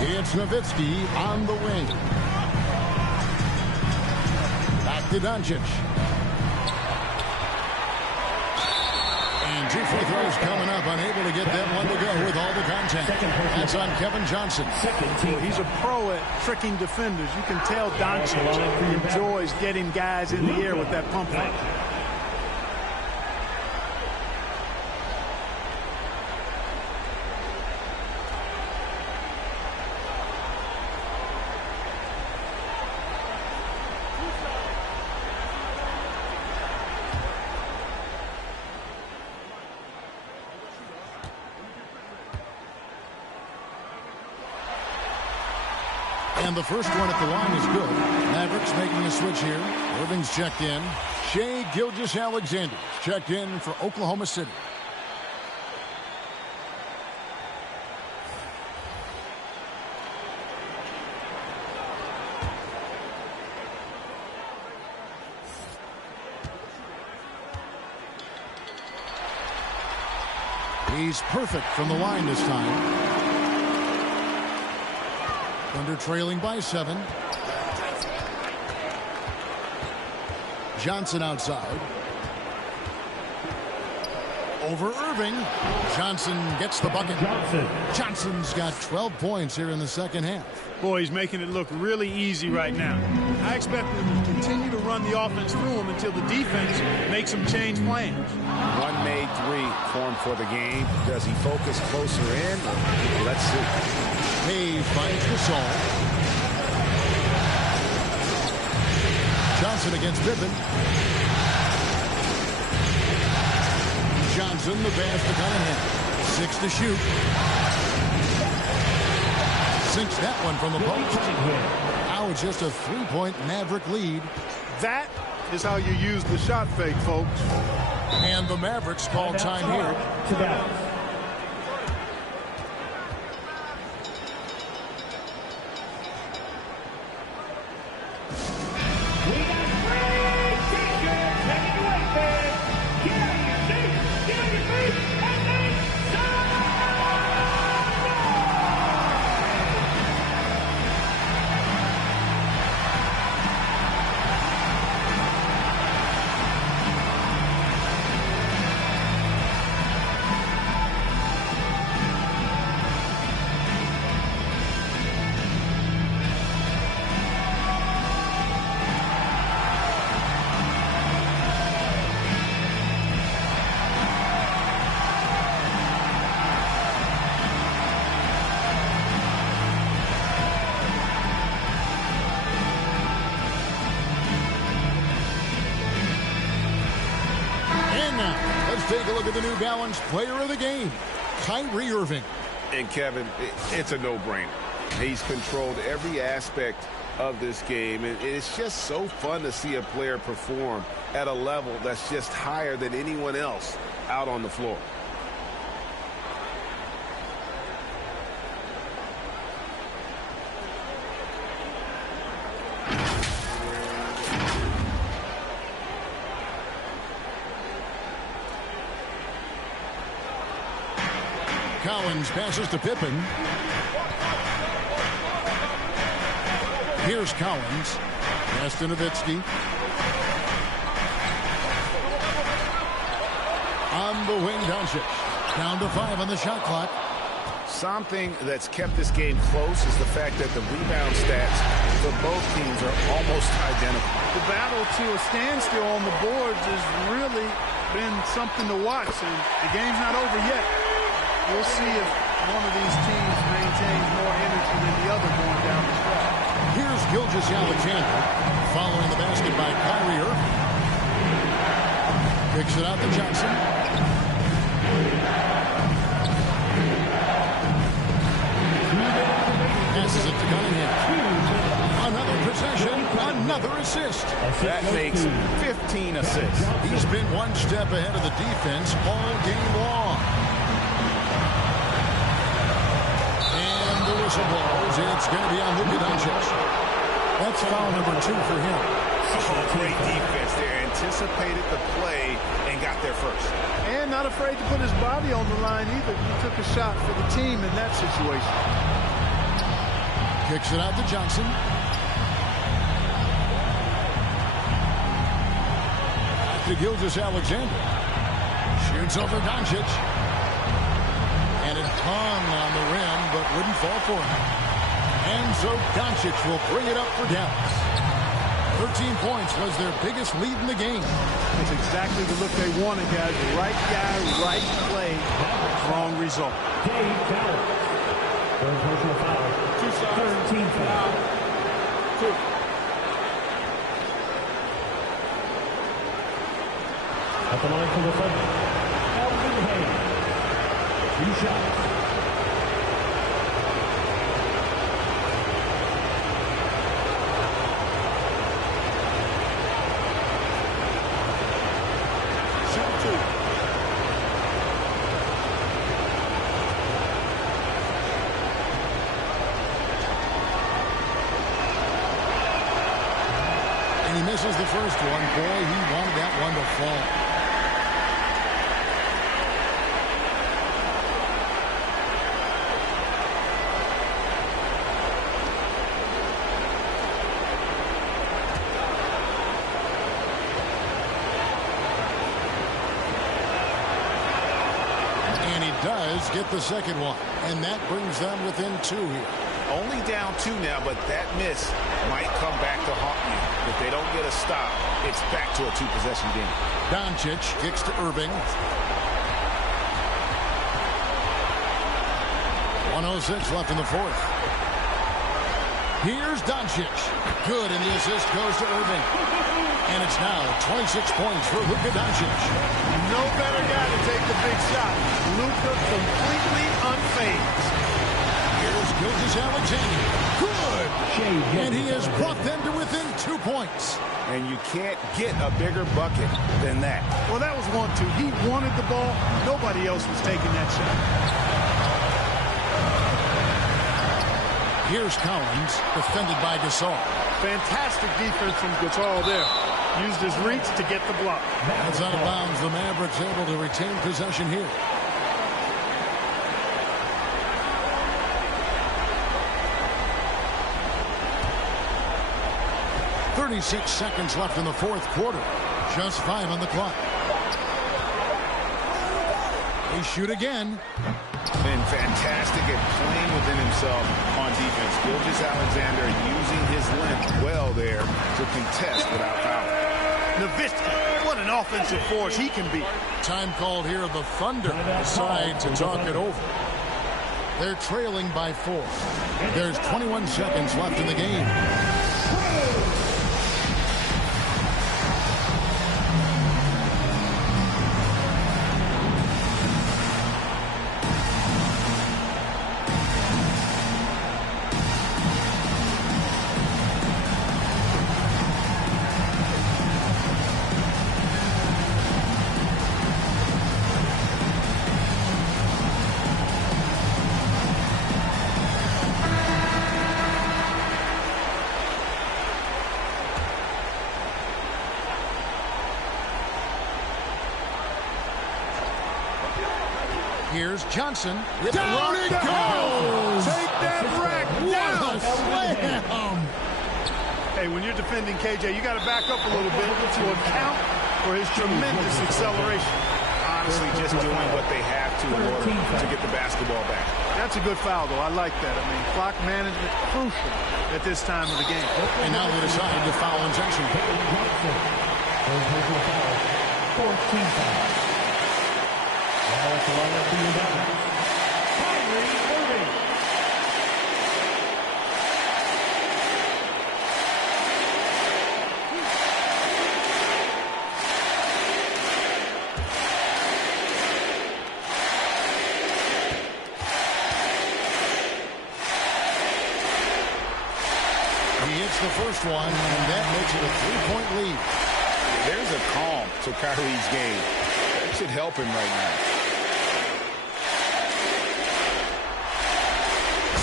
It's Nowitzki on the wing. Back to Doncic. And 2 free throws coming up. Unable to get that one to go with all the contact. That's on Kevin Johnson. He's a pro at tricking defenders. You can tell Doncic enjoys getting guys in the air with that pump fake. And the first one at the line is good. Mavericks making a switch here. Irving's checked in. Shai Gilgeous-Alexander's checked in for Oklahoma City. He's perfect from the line this time. Thunder trailing by 7. Johnson outside. Over Irving. Johnson gets the bucket. Johnson's got 12 points here in the second half. Boy, he's making it look really easy right now. I expect him to continue to run the offense through him until the defense makes him change plans. One made three formed for the game. Does he focus closer in? Let's see. Hayes finds Gasol. Johnson against Pippen. Johnson, the pass to Cunningham. 6 to shoot. Sinks that one from the post. Now it's just a 3-point Maverick lead. That is how you use the shot fake, folks. And the Mavericks call time here. Take a look at the New Balance player of the game, Kyrie Irving. And Kevin, it's a no-brainer. He's controlled every aspect of this game, and it's just so fun to see a player perform at a level that's just higher than anyone else out on the floor. Collins passes to Pippen. Here's Collins. Pass to Nowitzki. On the wing, Doncic. Down to 5 on the shot clock. Something that's kept this game close is the fact that the rebound stats for both teams are almost identical. The battle to a standstill on the boards has really been something to watch, and the game's not over yet. We'll see if one of these teams maintains more energy than the other going down the stretch. Here's Gilgeous-Alexander following the basket by Kyrie Irving. Kicks it out to Johnson. Passes it to Cunningham. Another possession, another assist. That makes 15 assists. He's been one step ahead of the defense all game long. Blows. It's going to be on Luka Doncic. That's foul number 2 for him. Oh, great defense there. Anticipated the play and got there first. And not afraid to put his body on the line either. He took a shot for the team in that situation. Kicks it out to Johnson. To Gilgeous-Alexander. Shoots over Doncic. And it hung on the rim, but wouldn't fall for him. And so Doncic will bring it up for Dallas. 13 points was their biggest lead in the game. That's exactly the look they wanted, guys. Right guy, right play, wrong result. Dave Ballard. Third personal foul. 13 foul. 2. At the line for the Thunder, Elvin Hayes. 2 shots. And he misses the first one. Boy, he wanted that one to fall. does get the second one, and that brings them within 2 here. Only down 2 now, but that miss might come back to haunt you. If they don't get a stop, it's back to a 2-possession game. Doncic kicks to Irving. 1:06 left in the fourth. Here's Doncic. Good, and the assist goes to Irving. And it's now 26 points for Luka Doncic. No better guy to take the big shot. Luka completely unfazed. Here's Gilgeous-Alexander. Good! And he has brought them to within 2 points. And you can't get a bigger bucket than that. Well, that was 1-2. He wanted the ball. Nobody else was taking that shot. Here's Collins, defended by Gasol. Fantastic defense from Gasol there. Used his reach to get the block. That's out of bounds. The Mavericks able to retain possession here. .36 seconds left in the fourth quarter. Just 5 on the clock. They shoot again. Been fantastic at playing within himself on defense. Gilgeous-Alexander using his length well there to contest without foul. Nowitzki, what an offensive force he can be. Time called here. The Thunder decide to talk it over. They're trailing by 4. There's 21 seconds left in the game. Here's Johnson. Down it goes! Take that rack down! Slam! Hey, when you're defending KJ, you got to back up a little bit to account for his tremendous acceleration. Honestly, just doing what they have to in order to get the basketball back. That's a good foul, though. I like that. I mean, clock management crucial at this time of the game. And now they decide to foul intentionally. 14 fouls. Now it's along up to your down. Kyrie Irving. He hits the first one, and that makes it a 3-point lead. There's a calm to Kyrie's game. That should help him right now.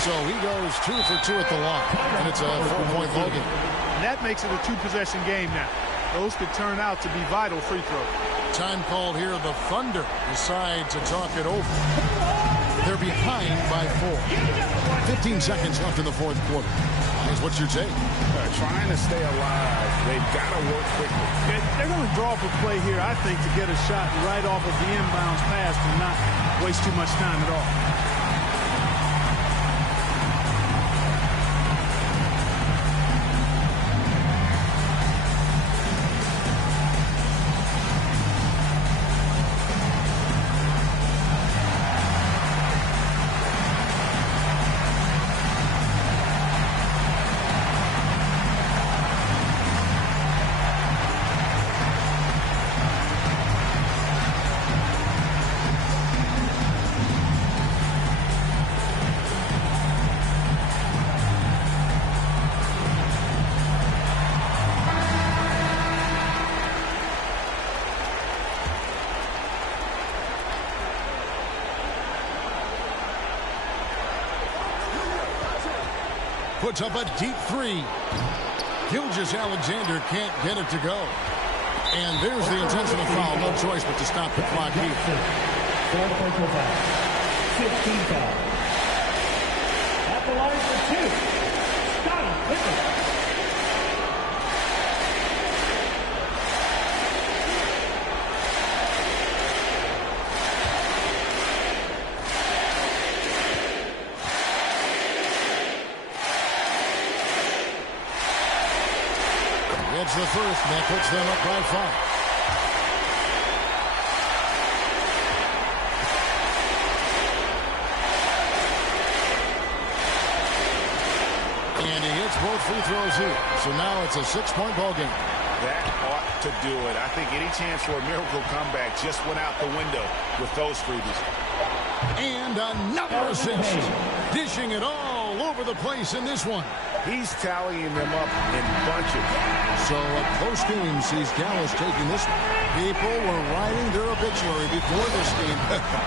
So he goes 2 for 2 at the line, and it's a 4-point ball game. And that makes it a 2-possession game now. Those could turn out to be vital free throws. Time called here. The Thunder decide to talk it over. They're behind by 4. 15 seconds left in the fourth quarter. What's your take? Trying to stay alive. They've got to work quickly. They're going to draw up a play here, I think, to get a shot right off of the inbounds pass and not waste too much time at all. Puts up a deep 3. Gilgeous-Alexander can't get it to go. And there's the intentional foul. No choice but to stop the clock here. 4 personal fouls. 15 fouls. At the line for 2. Scotty Pippen. gets the first, and that puts them up by 5. And he hits both free throws here. So now it's a 6-point ball game. That ought to do it. I think any chance for a miracle comeback just went out the window with those freebies. And another assist. Dishing it all over the place in this one. He's tallying them up in bunches. So a close game sees Dallas taking this one. People were writing their obituary before this game,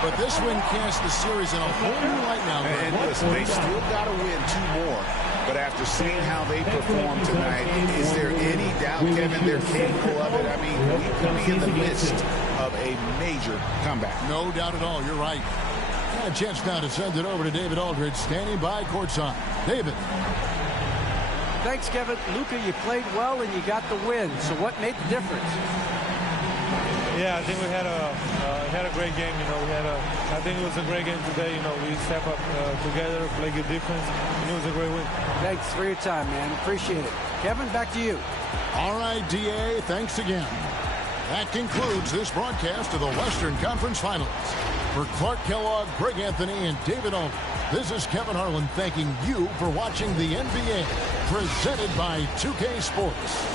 but this win cast the series in a whole new light now. And listen, they still got to win 2 more. But after seeing how they performed tonight, is there any doubt, Kevin, they're capable of it? I mean, we could be in the midst of a major comeback. No doubt at all. You're right. A chance now to send it over to David Aldridge, standing by courtside. David. Thanks, Kevin. Luka, you played well and you got the win. So what made the difference? Yeah, I think we had a great game. You know, I think it was a great game today. You know, we step up together, play good defense, and it was a great win. Thanks for your time, man. Appreciate it. Kevin, back to you. All right, DA, thanks again. That concludes this broadcast of the Western Conference Finals. For Clark Kellogg, Greg Anthony, and David Aldridge, this is Kevin Harlan thanking you for watching the NBA, presented by 2K Sports.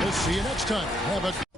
We'll see you next time. Have a